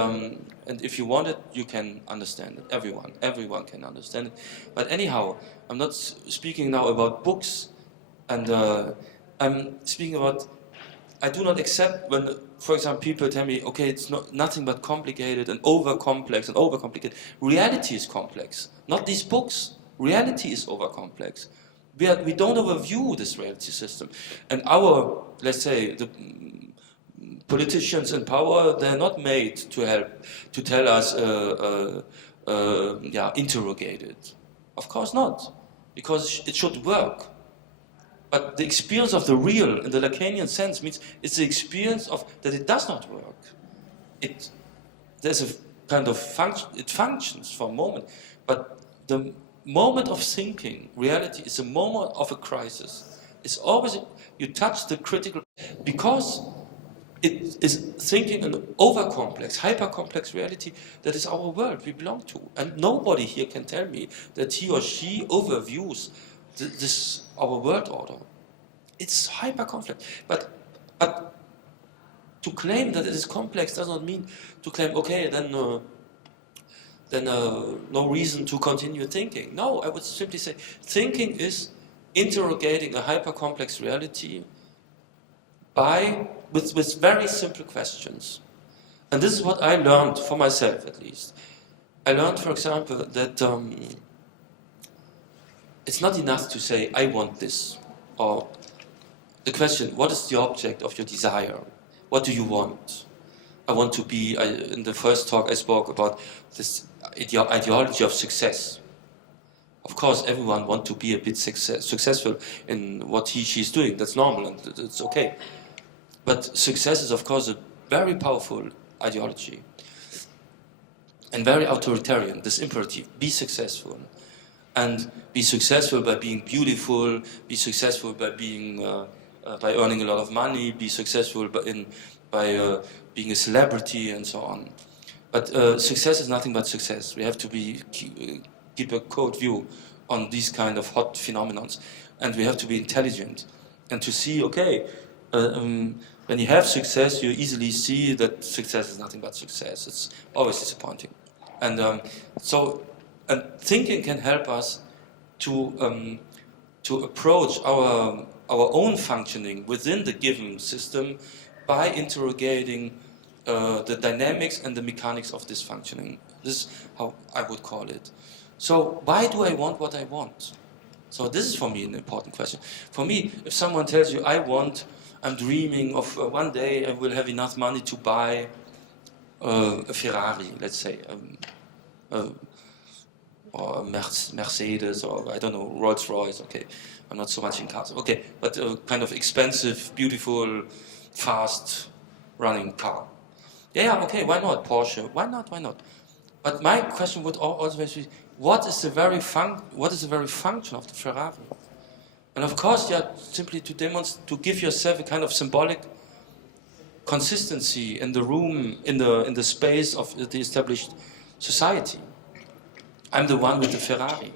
if you want it, you can understand it. Everyone can understand it. But anyhow, I'm not speaking now about books, and I'm speaking about. I do not accept when, for example, people tell me, okay, it's nothing but complicated and over-complex and over-complicated. Reality is complex, not these books. Reality is over-complex. We don't overview this reality system, and our, let's say, the politicians in power, they're not made to help to tell us interrogate it. Of course not, because it should work. But the experience of the real in the Lacanian sense means it's the experience of that it does not work. There's a kind of function, it functions for a moment, but the moment of thinking, reality, is a moment of a crisis. It's always, you touch the critical, because it is thinking an over-complex, hyper-complex reality that is our world we belong to. And nobody here can tell me that he or she overviews this our world order. It's hyper-complex. But to claim that it is complex does not mean to claim, okay, then no reason to continue thinking. No, I would simply say thinking is interrogating a hyper-complex reality with very simple questions. And this is what I learned for myself, at least. I learned, for example, that it's not enough to say, I want this. Or the question, what is the object of your desire? What do you want? I want to be, in the first talk I spoke about this ideology of success. Of course, everyone wants to be a bit successful in what she's doing. That's normal and it's okay. But success is, of course, a very powerful ideology and very authoritarian, this imperative, be successful. And be successful by being beautiful, be successful by being by earning a lot of money, be successful by being a celebrity and so on. But success is nothing but success. We have to keep a cold view on these kind of hot phenomena, and we have to be intelligent and to see, okay, when you have success, you easily see that success is nothing but success. It's always disappointing, and and thinking can help us to approach our own functioning within the given system by interrogating the dynamics and the mechanics of this functioning. This is how I would call it. So why do I want what I want? So this is for me an important question. For me, if someone tells you, I'm dreaming of one day I will have enough money to buy a Ferrari, let's say, or a Mercedes, or I don't know, Rolls Royce, okay. I'm not so much in cars, okay. But a kind of expensive, beautiful fast running car. Yeah, okay, why not Porsche? Why not? But my question would always be, what is the very function of the Ferrari? And of course, you are simply to give yourself a kind of symbolic consistency in the room, in the space of the established society. I'm the one with the Ferrari,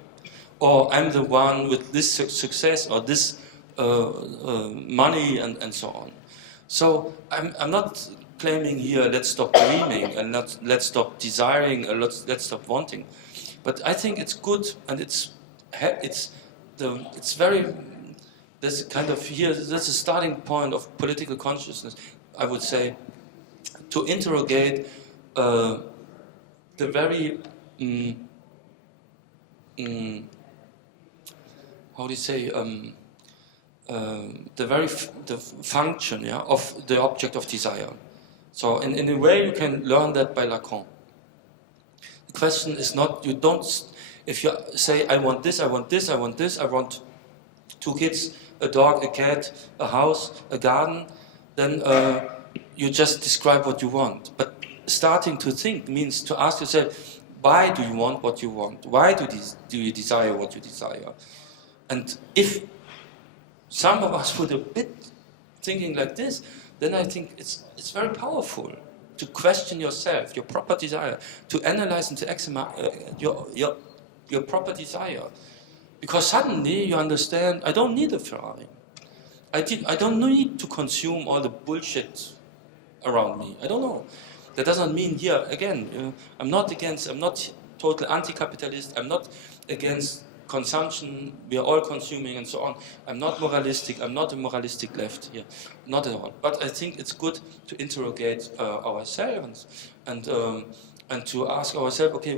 or I'm the one with this success or this money and so on. So I'm not claiming here, let's stop dreaming and let's stop desiring and let's stop wanting. But I think it's good, and it's very, there's kind of here, that's a starting point of political consciousness, I would say, to interrogate the very how do you say, the function, yeah, of the object of desire. So in a way you can learn that by Lacan. The question is not, you don't, if you say, I want this, I want this, I want this, I want 2 kids, a dog, a cat, a house, a garden, then you just describe what you want. But starting to think means to ask yourself, why do you want what you want? Why do you desire what you desire? And if some of us would a bit thinking like this, then I think it's very powerful to question yourself, your proper desire, to analyze and to examine your proper desire. Because suddenly you understand, I don't need a Ferrari. I don't need to consume all the bullshit around me. I don't know. That doesn't mean here, again, I'm not total anti-capitalist, I'm not against consumption, we are all consuming and so on. I'm not moralistic, I'm not a moralistic left here, not at all. But I think it's good to interrogate ourselves and to ask ourselves, okay,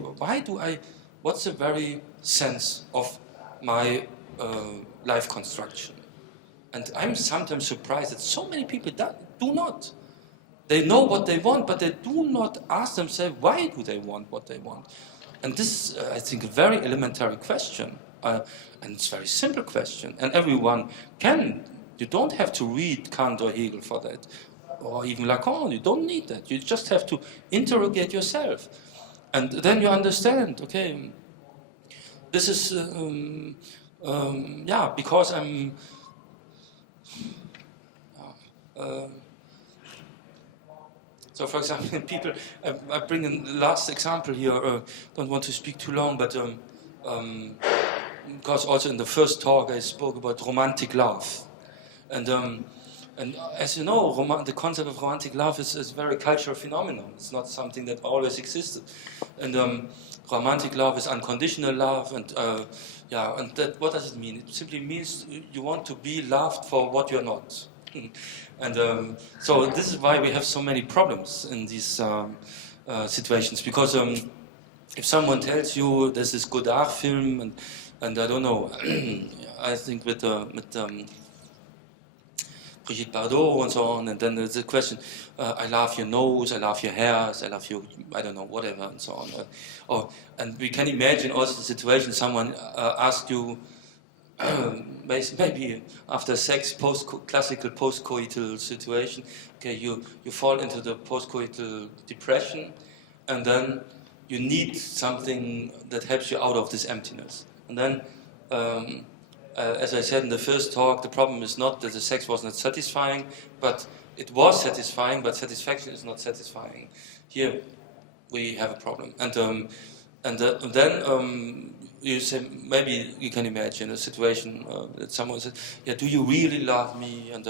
what's the very sense of my life construction? And I'm sometimes surprised that so many people do not. They know what they want, but they do not ask themselves, why do they want what they want? And this is, I think, a very elementary question. And it's a very simple question. And everyone can. You don't have to read Kant or Hegel for that. Or even Lacan. You don't need that. You just have to interrogate yourself. And then you understand, okay, this is, because I'm... So, for example, people, I bring a last example here, don't want to speak too long, but because also in the first talk I spoke about romantic love. And as you know, the concept of romantic love is a very cultural phenomenon. It's not something that always existed. And romantic love is unconditional love, and what does it mean? It simply means you want to be loved for what you're not. And so this is why we have so many problems in these situations, because if someone tells you there's this Godard film, and I don't know, I think with Brigitte Bardot and so on, and then there's the question, I love your nose, I love your hairs, I love your, I don't know, whatever, and so on. And we can imagine also the situation, someone asks you, maybe after sex, classical post-coital situation, okay, you fall into the post-coital depression, and then you need something that helps you out of this emptiness. And then, as I said in the first talk, the problem is not that the sex was not satisfying, but it was satisfying, but satisfaction is not satisfying. Here we have a problem. And then you say, maybe you can imagine a situation that someone says, yeah, do you really love me? And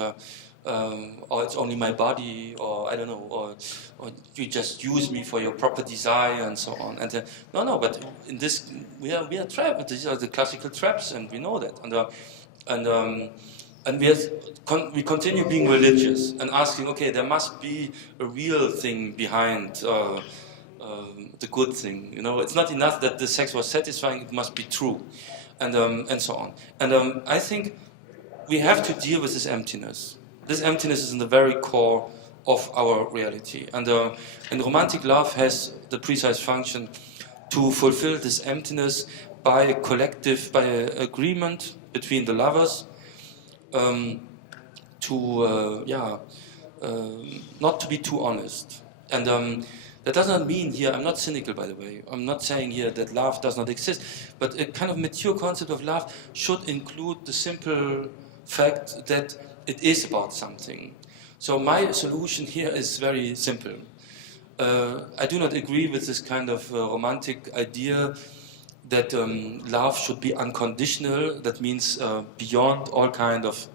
or it's only my body, or I don't know, or you just use me for your proper desire and so on. And no, but in this we are trapped. These are the classical traps, and we know that. And we continue being religious and asking, okay, there must be a real thing behind. The good thing, you know, it's not enough that the sex was satisfying; it must be true, and so on. And I think we have to deal with this emptiness. This emptiness is in the very core of our reality, and romantic love has the precise function to fulfill this emptiness by agreement between the lovers, not to be too honest. And that does not mean here, I'm not cynical by the way, I'm not saying here that love does not exist, but a kind of mature concept of love should include the simple fact that it is about something. So my solution here is very simple. I do not agree with this kind of romantic idea that love should be unconditional, that means beyond all kind of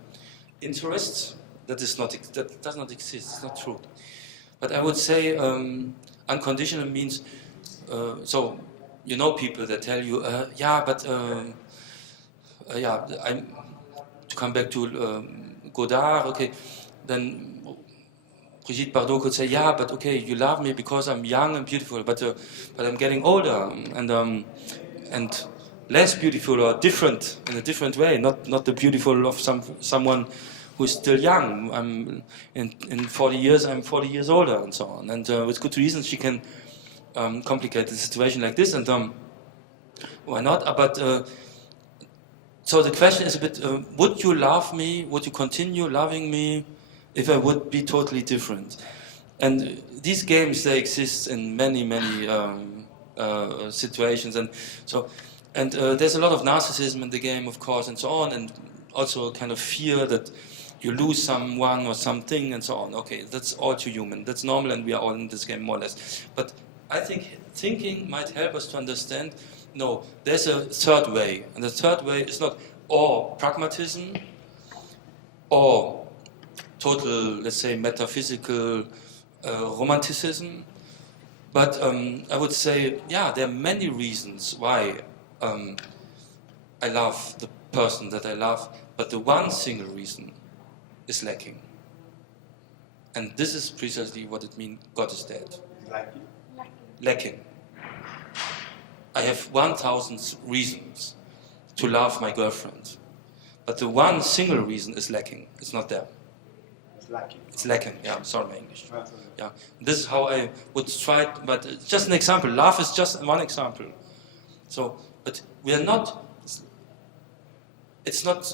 interests. That does not exist, it's not true. But I would say unconditional means, so you know people that tell you, yeah, but to come back to Godard, okay, then Brigitte Bardot could say, yeah, but okay, you love me because I'm young and beautiful, but I'm getting older and less beautiful or different in a different way, not the beautiful of someone who's still young. I'm in 40 years, I'm 40 years older, and so on. And with good reason, she can complicate the situation like this, and why not? But so the question is a bit: would you love me? Would you continue loving me if I would be totally different? And these games, they exist in many situations, and so. And there's a lot of narcissism in the game, of course, and so on, and also a kind of fear that you lose someone or something, and so on. Okay, that's all too human. That's normal, and we are all in this game more or less. But I think thinking might help us to understand, no, there's a third way. And the third way is not or pragmatism or total, let's say, metaphysical romanticism. But I would say, yeah, there are many reasons why I love the person that I love, but the one single reason is lacking. And this is precisely what it means God is dead. Lacking. I have 1,000 reasons to love my girlfriend, but the one single reason is lacking. It's not there. It's lacking. It's lacking, yeah, sorry my English. Yeah. This is how I would try it, but it's just an example. Love is just one example. So, but we are not, it's not,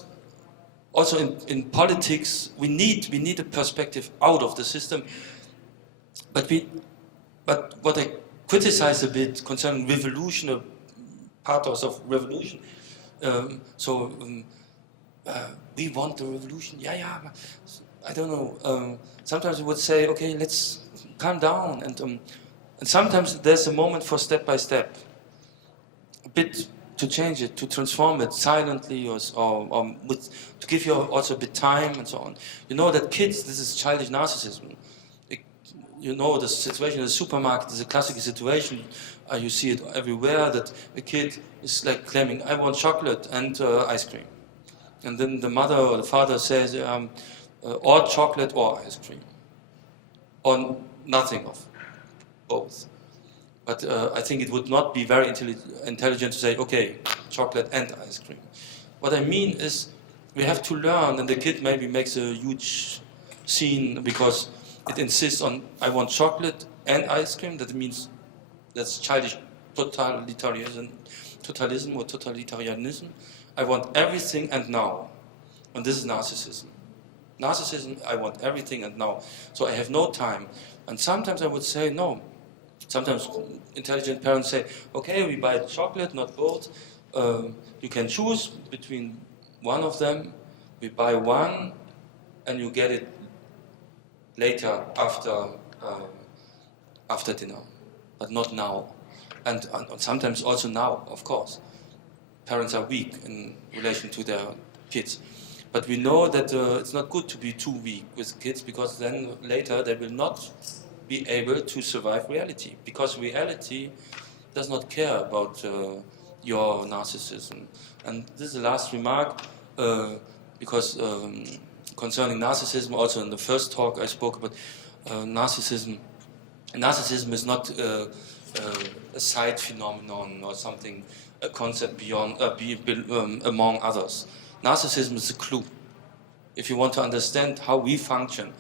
also in politics, we need a perspective out of the system. But what I criticize a bit concerning revolution, or pathos of revolution, we want the revolution, yeah, I don't know, sometimes we would say, okay, let's calm down, and sometimes there's a moment for step by step, a bit to change it, to transform it silently, or to give you also a bit time and so on. You know that kids, this is childish narcissism. You know the situation in the supermarket is a classic situation. You see it everywhere, that a kid is like claiming, I want chocolate and ice cream. And then the mother or the father says, or chocolate or ice cream. Or nothing of both. But I think it would not be very intelligent to say, okay, chocolate and ice cream. What I mean is, we have to learn, and the kid maybe makes a huge scene because it insists on, I want chocolate and ice cream. That means that's childish totalitarianism or totalitarianism. I want everything and now. And this is narcissism. Narcissism, I want everything and now. So I have no time. And sometimes I would say, no. Sometimes intelligent parents say, okay, we buy chocolate, not both. You can choose between one of them. We buy one, and you get it later after dinner, but not now. And sometimes also now, of course. Parents are weak in relation to their kids. But we know that it's not good to be too weak with kids, because then later they will not be able to survive reality, because reality does not care about your narcissism. And this is the last remark, because concerning narcissism, also in the first talk I spoke about narcissism. Narcissism is not a side phenomenon or something, a concept beyond, among others. Narcissism is a clue. If you want to understand how we function,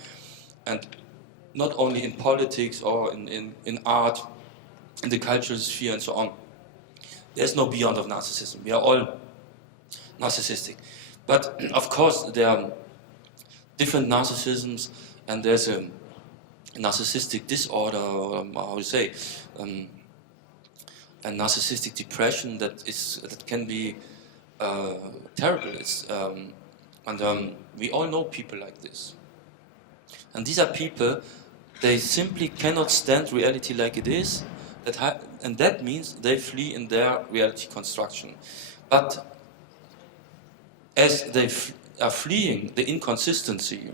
and not only in politics or in art, in the cultural sphere and so on. There's no beyond of narcissism. We are all narcissistic. But of course there are different narcissisms and there's a narcissistic disorder, or how you say, a narcissistic depression that can be terrible. We all know people like this, and these are people. They simply cannot stand reality like it is, and that means they flee in their reality construction. But as they are fleeing the inconsistency,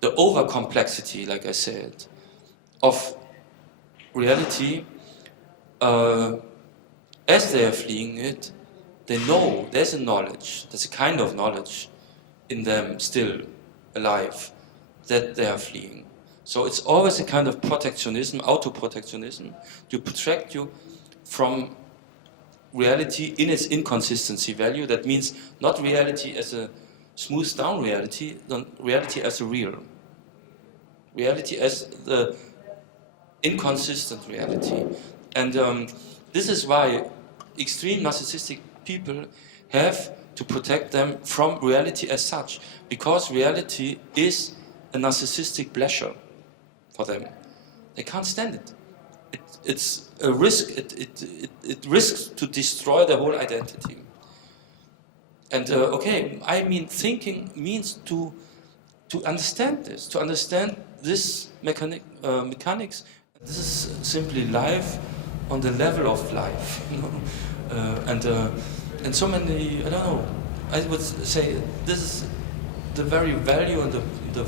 the over-complexity, like I said, of reality, as they are fleeing it, they know there's a knowledge, there's a kind of knowledge in them still alive that they are fleeing. So it's always a kind of protectionism, auto-protectionism, to protect you from reality in its inconsistency value. That means not reality as a smoothed down reality, not reality as a real. Reality as the inconsistent reality. And this is why extreme narcissistic people have to protect them from reality as such, because reality is a narcissistic pleasure for them. They can't stand it. It's a risk. It risks to destroy their whole identity. And I mean, thinking means to understand this, to understand this mechanics. This is simply life on the level of life, you know? And so many, I don't know, I would say this is the very value and the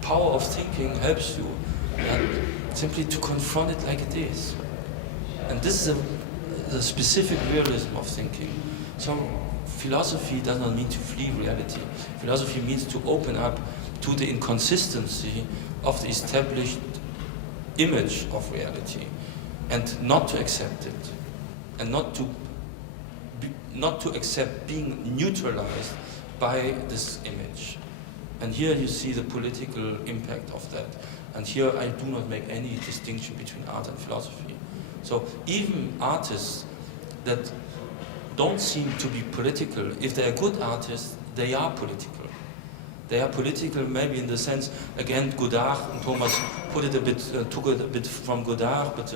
power of thinking helps you simply to confront it like it is. And this is a specific realism of thinking. So philosophy does not mean to flee reality. Philosophy means to open up to the inconsistency of the established image of reality, and not to accept it, and not to accept being neutralized by this image. And here you see the political impact of that. And here I do not make any distinction between art and philosophy. So even artists that don't seem to be political, if they are good artists, they are political. They are political maybe in the sense, again, Godard and Thomas put it a bit, took it a bit from Godard, but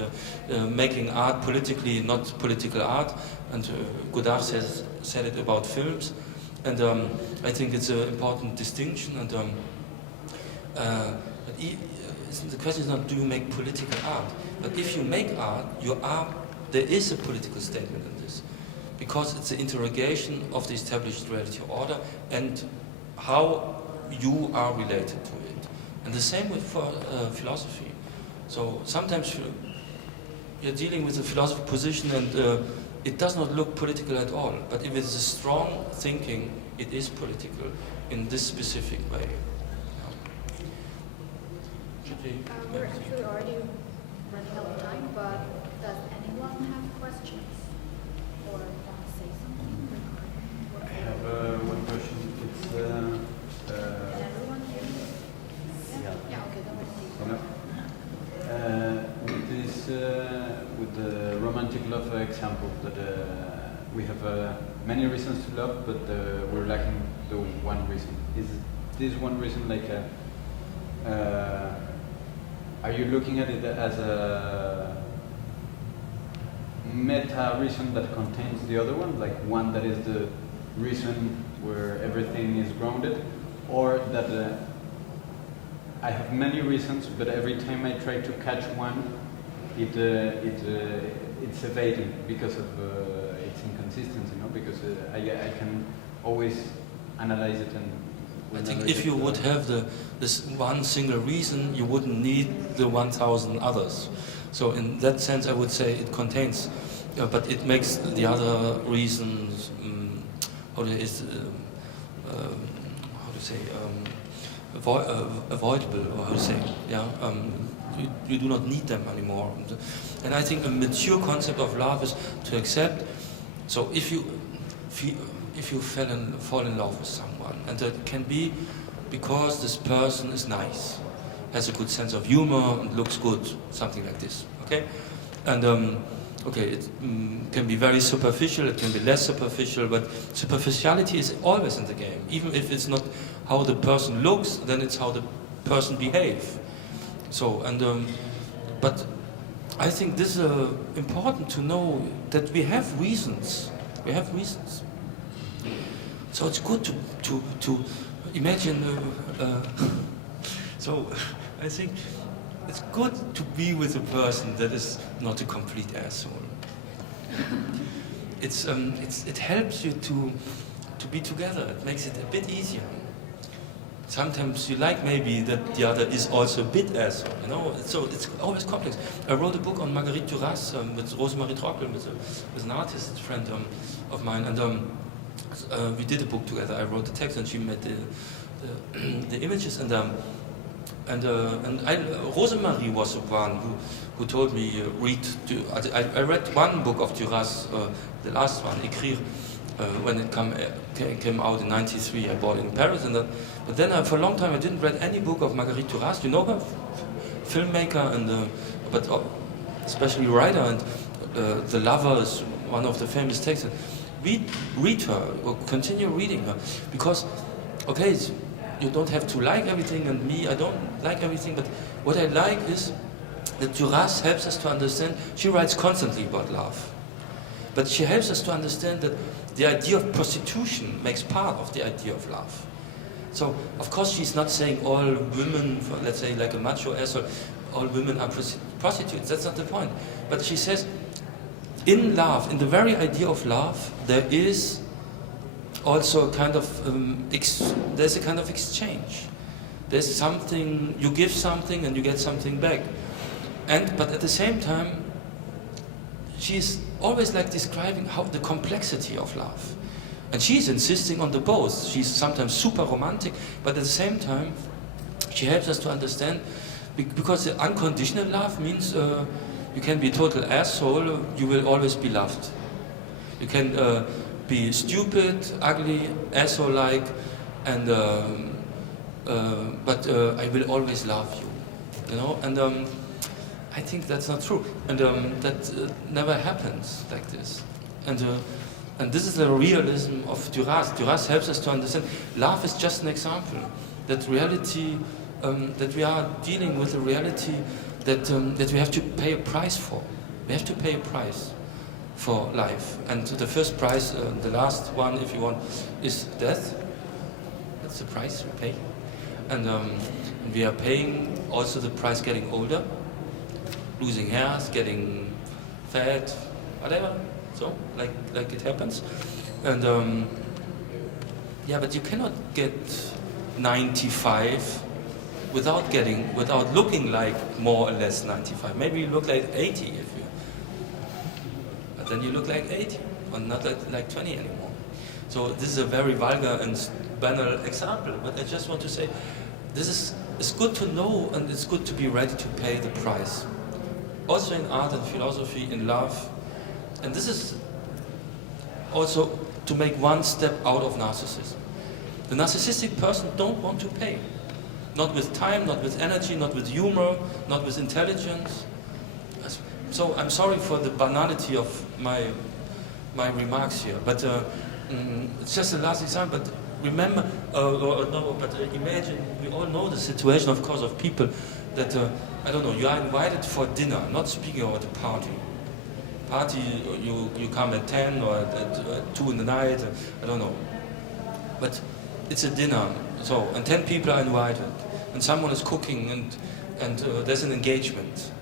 making art politically, not political art. And Godard said it about films. And I think it's an important distinction. And the question is not, do you make political art? But if you make art, there is a political statement in this. Because it's an interrogation of the established reality order and how you are related to it. And the same with philosophy. So sometimes you're dealing with a philosophical position and it does not look political at all. But if it's a strong thinking, it is political in this specific way. We're actually already running out of time, but does anyone have questions or want to say something? I have one question. It's Can everyone hear me? Yeah, okay, then with the romantic love example, that we have many reasons to love, but we're lacking the one reason. Is this one reason like are you looking at it as a meta reason that contains the other one, like one that is the reason where everything is grounded, or that I have many reasons, but every time I try to catch one, it's evading because of its inconsistency, no? Because I can always analyze it and. I think if you would have this one single reason, you wouldn't need the 1,000 others. So in that sense, I would say it contains, but it makes the other reasons avoidable, or how to say, yeah. You do not need them anymore. And I think a mature concept of love is to accept. So if you fall in love with someone, and that can be because this person is nice, has a good sense of humor, and looks good, something like this. Okay, and it can be very superficial. It can be less superficial, but superficiality is always in the game. Even if it's not how the person looks, then it's how the person behave. So, but I think this is important to know that we have reasons. We have reasons. So it's good to imagine. So I think it's good to be with a person that is not a complete asshole. It helps you to be together. It makes it a bit easier. Sometimes you like maybe that the other is also a bit asshole, you know. So it's always complex. I wrote a book on Marguerite Duras with Rosemarie Trockel, with an artist friend of mine, and we did a book together. I wrote the text and she made the images, and Rosemarie was the one who told me read. I read one book of Duras, the last one, Écrire, when it came out in '93. I bought it in Paris, but then for a long time I didn't read any book of Marguerite Duras. You know her, filmmaker but especially writer, and The Lover is one of the famous texts. Read her, or continue reading her, because okay, you don't have to like everything, and me, I don't like everything, but what I like is that Duras helps us to understand. She writes constantly about love, but she helps us to understand that the idea of prostitution makes part of the idea of love. So, of course, she's not saying all women, let's say like a macho asshole, all women are prostitutes. That's not the point. But she says, in love, in the very idea of love, there is also a kind of there's a kind of exchange. There's something, you give something and you get something back. But at the same time, she's always like describing how the complexity of love. And she's insisting on the both. She's sometimes super romantic, but at the same time, she helps us to understand, because the unconditional love means you can be a total asshole, you will always be loved. You can be stupid, ugly, asshole-like, and but I will always love you, you know. And I think that's not true, and that never happens like this. And this is the realism of Duras. Duras helps us to understand love is just an example. That reality, that we are dealing with a reality that we have to pay a price for. We have to pay a price for life. And the first price, the last one, if you want, is death. That's the price we pay. And we are paying also the price getting older, losing hairs, getting fat, whatever. So, like it happens. And yeah, but you cannot get 95 without looking like more or less 95. Maybe you look like 80 but then you look like 80, or not like 20 anymore. So this is a very vulgar and banal example, but I just want to say, it's good to know, and it's good to be ready to pay the price. Also in art and philosophy, in love. And this is also to make one step out of narcissism. The narcissistic person don't want to pay. Not with time, not with energy, not with humor, not with intelligence. So I'm sorry for the banality of my remarks here, but it's just the last example. But remember, imagine, we all know the situation, of course, of people that, I don't know, you are invited for dinner, not speaking about a party. You come at 10 or at 2 in the night, I don't know. But it's a dinner, so, and 10 people are invited, and someone is cooking, and there's an engagement.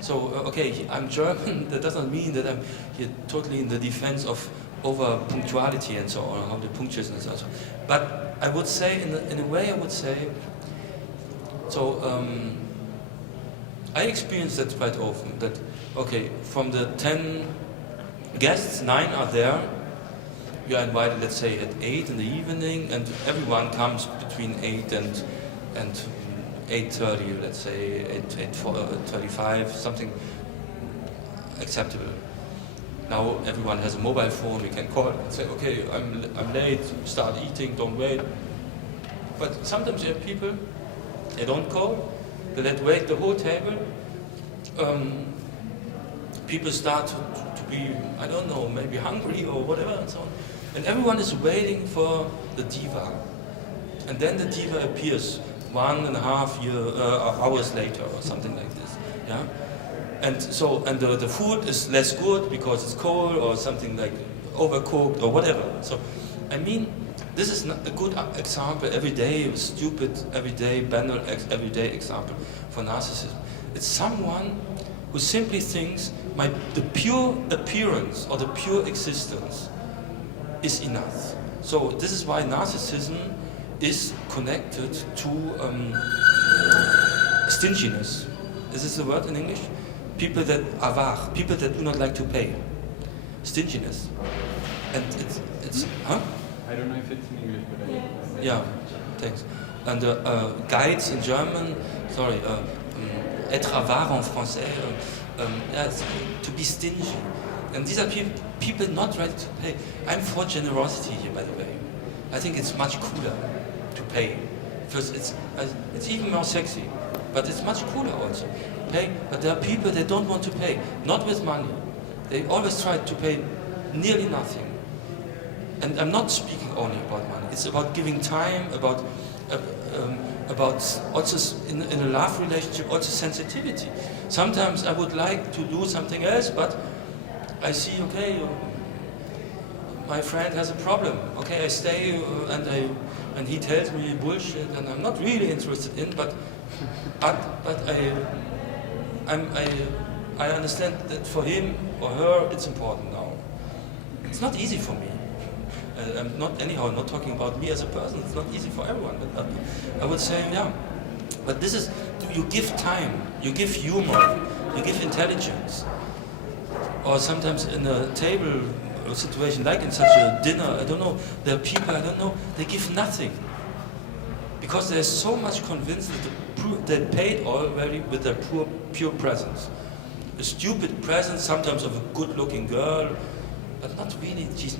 So, okay, I'm German, that doesn't mean that I'm here totally in the defense of over punctuality and so on, how the punctuality and so on. But I would say, in a way I would say, so, I experience that quite often, that, okay, from the 10 guests, 9 are there, you are invited, let's say, at 8 in the evening, and everyone comes between 8 and 8:30, let's say, 8:35, something acceptable. Now everyone has a mobile phone, we can call and say, okay, I'm late, start eating, don't wait. But sometimes you have people, they don't call, they let wait the whole table. People start to be, I don't know, maybe hungry or whatever and so on. And everyone is waiting for the diva. And then the diva appears hours later or something like this. Yeah, and so the food is less good because it's cold or something like overcooked or whatever. So, I mean, this is not a good example, everyday stupid, everyday banal, everyday example for narcissism. It's someone who simply thinks the pure appearance or the pure existence is enough. So this is why narcissism is connected to stinginess. Is this the word in English? People that avare, people that do not like to pay. Stinginess. And it's huh? I don't know if it's in English, but I... Yeah, thanks. And guides in German, sorry, être avare en français, yeah, to be stingy. And these are people not ready to pay. I'm for generosity here, by the way. I think it's much cooler to pay. Because it's even more sexy, but it's much cooler also. Pay, but there are people that don't want to pay, not with money. They always try to pay nearly nothing. And I'm not speaking only about money. It's about giving time, about also in a love relationship, also sensitivity. Sometimes I would like to do something else, but I see, okay, my friend has a problem. Okay, I stay and he tells me bullshit, and I'm not really interested in, but I understand that for him or her it's important now. It's not easy for me. I'm not talking about me as a person. It's not easy for everyone, but I would say, yeah. But this is, you give time, you give humor, you give intelligence. Or sometimes in a table situation, like in such a dinner, I don't know, there are people, I don't know, they give nothing. Because they're so much convinced that they paid already with their pure presence. A stupid presence, sometimes of a good-looking girl, but not really, she's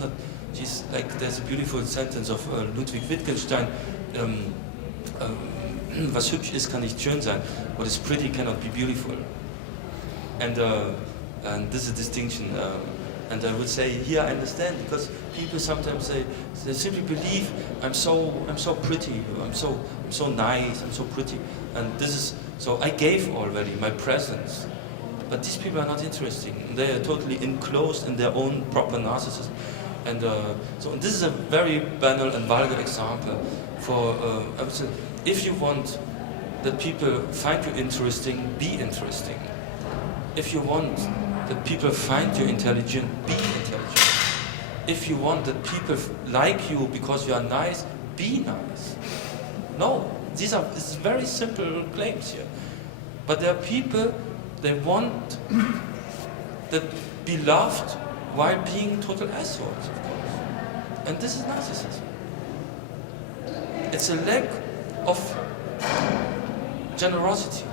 like, there's a beautiful sentence of Ludwig Wittgenstein, was hübsch ist, kann nicht schön sein. What is pretty cannot be beautiful. And this is a distinction. And I would say here I understand, because people sometimes they simply believe I'm so pretty, I'm so nice, I'm so pretty, and this is so I gave already my presence. But these people are not interesting. They are totally enclosed in their own proper narcissism. And so this is a very banal and vulgar example for, I would say, if you want that people find you interesting, be interesting. If you want that people find you intelligent, be intelligent. If you want that people like you because you are nice, be nice. No, it's very simple claims here. But there are people, they want that be loved while being total assholes, of course. And this is narcissism. It's a lack of generosity.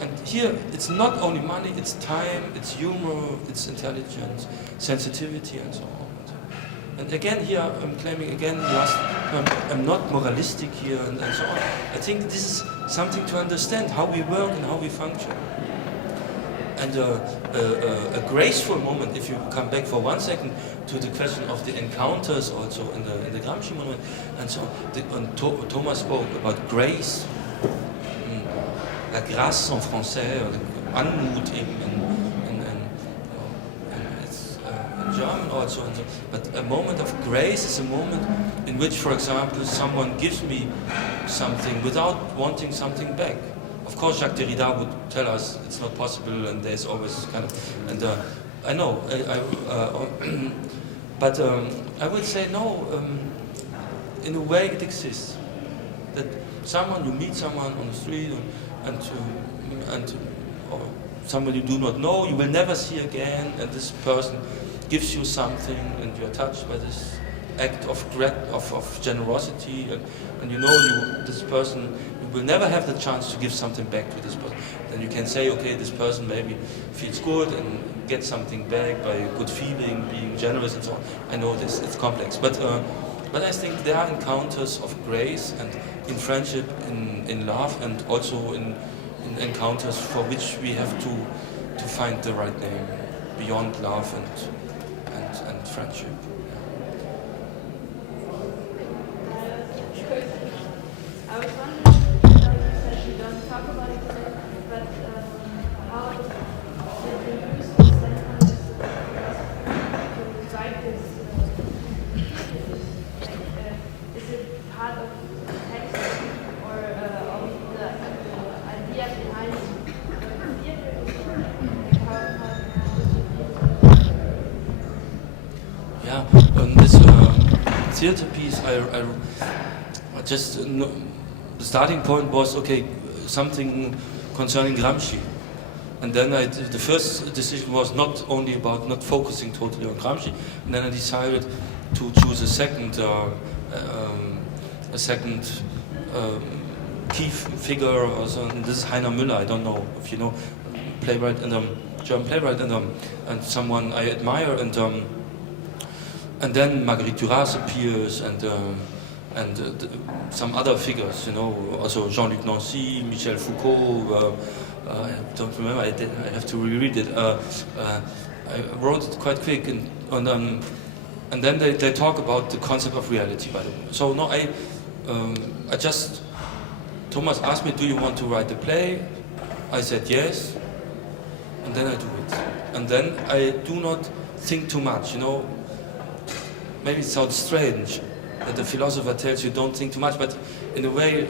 And here, it's not only money, it's time, it's humor, it's intelligence, sensitivity, and so on. And again, here, I'm claiming again, I'm not moralistic here, and so on. I think this is something to understand, how we work and how we function. And a graceful moment, if you come back for 1 second to the question of the encounters also in the Gramsci moment, and so Thomas spoke about grace, la grâce en français, Anmut eben it's in German also, and so. But a moment of grace is a moment in which, for example, someone gives me something without wanting something back. Of course, Jacques Derrida would tell us it's not possible, and there's always kind of, and I know, but I would say no. In a way, it exists. That you meet someone on the street, and or someone you do not know, you will never see again, and this person gives you something, and you are touched by this act of generosity, and you know this person. Will never have the chance to give something back to this person. Then you can say, okay, this person maybe feels good and gets something back by a good feeling, being generous and so on. I know this, it's complex. But I think there are encounters of grace and in friendship, in love, and also in encounters for which we have to find the right name beyond love and friendship. I was wondering Yeah, this theater piece, I just the starting point was okay, something concerning Gramsci, and then the first decision was not only about not focusing totally on Gramsci, and then I decided to choose a second key figure or so. And this is Heiner Müller. I don't know if you know, playwright and German playwright and someone I admire, and then Marguerite Duras appears and some other figures, you know, also Jean-Luc Nancy, Michel Foucault. I don't remember. I have to reread it. I wrote it quite quick, and then they talk about the concept of reality. By the way, so no, I just Thomas asked me, "Do you want to write the play?" I said yes, and then I do it, and then I do not think too much. You know, maybe it sounds strange that the philosopher tells you don't think too much, but in a way,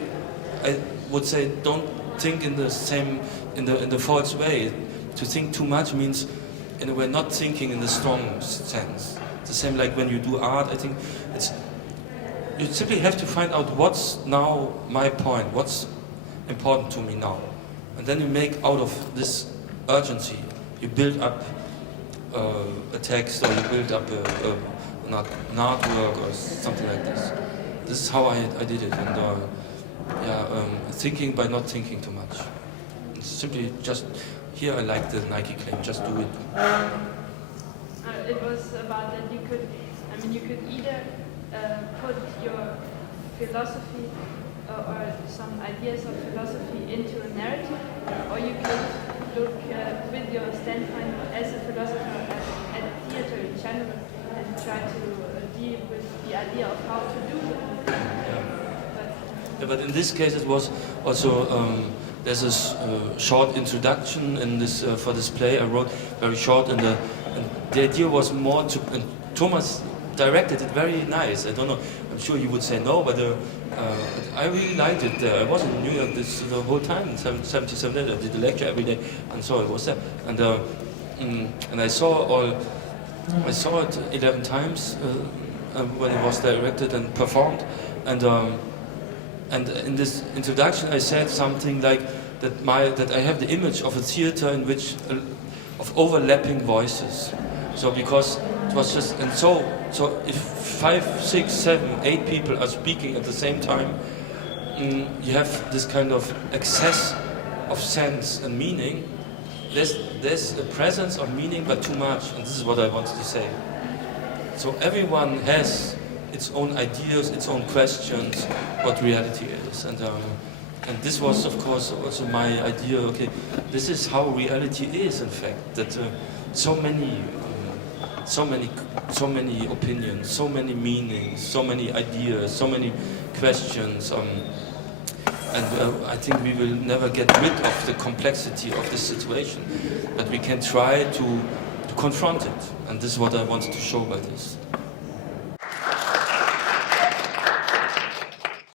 I would say don't think in the same, in the false way. To think too much means, in a way, not thinking in the strong sense. It's the same like when you do art. I think you simply have to find out what's now my point, what's important to me now, and then you make out of this urgency. You build up a text, or you build up an artwork or something like this. This is how I did it, and thinking by not thinking too much. It's simply just, here I like the Nike claim, just do it. It was about that you could either put your philosophy or some ideas of philosophy into a narrative, or you could look with your standpoint as a philosopher at theater in general and try to deal with the idea of how to do it. Yeah, but in this case it was also, there's a short introduction in this for this play. I wrote very short, and the idea was more to, and Thomas directed it very nice. I don't know, I'm sure you would say no, but I really liked it there. I was in New York the whole time, in 77 days. I did a lecture every day, and so I was there. And I saw it 11 times when it was directed and performed. And in this introduction, I said something like that I have the image of a theater in which of overlapping voices. So because it was just, and so if 5, 6, 7, 8 people are speaking at the same time, you have this kind of excess of sense and meaning. There's a presence of meaning, but too much, and this is what I wanted to say. So everyone has its own ideas, its own questions, what reality is, and this was, of course, also my idea. Okay, this is how reality is. In fact, that so many opinions, so many meanings, so many ideas, so many questions, and I think we will never get rid of the complexity of this situation, but we can try to confront it, and this is what I wanted to show by this.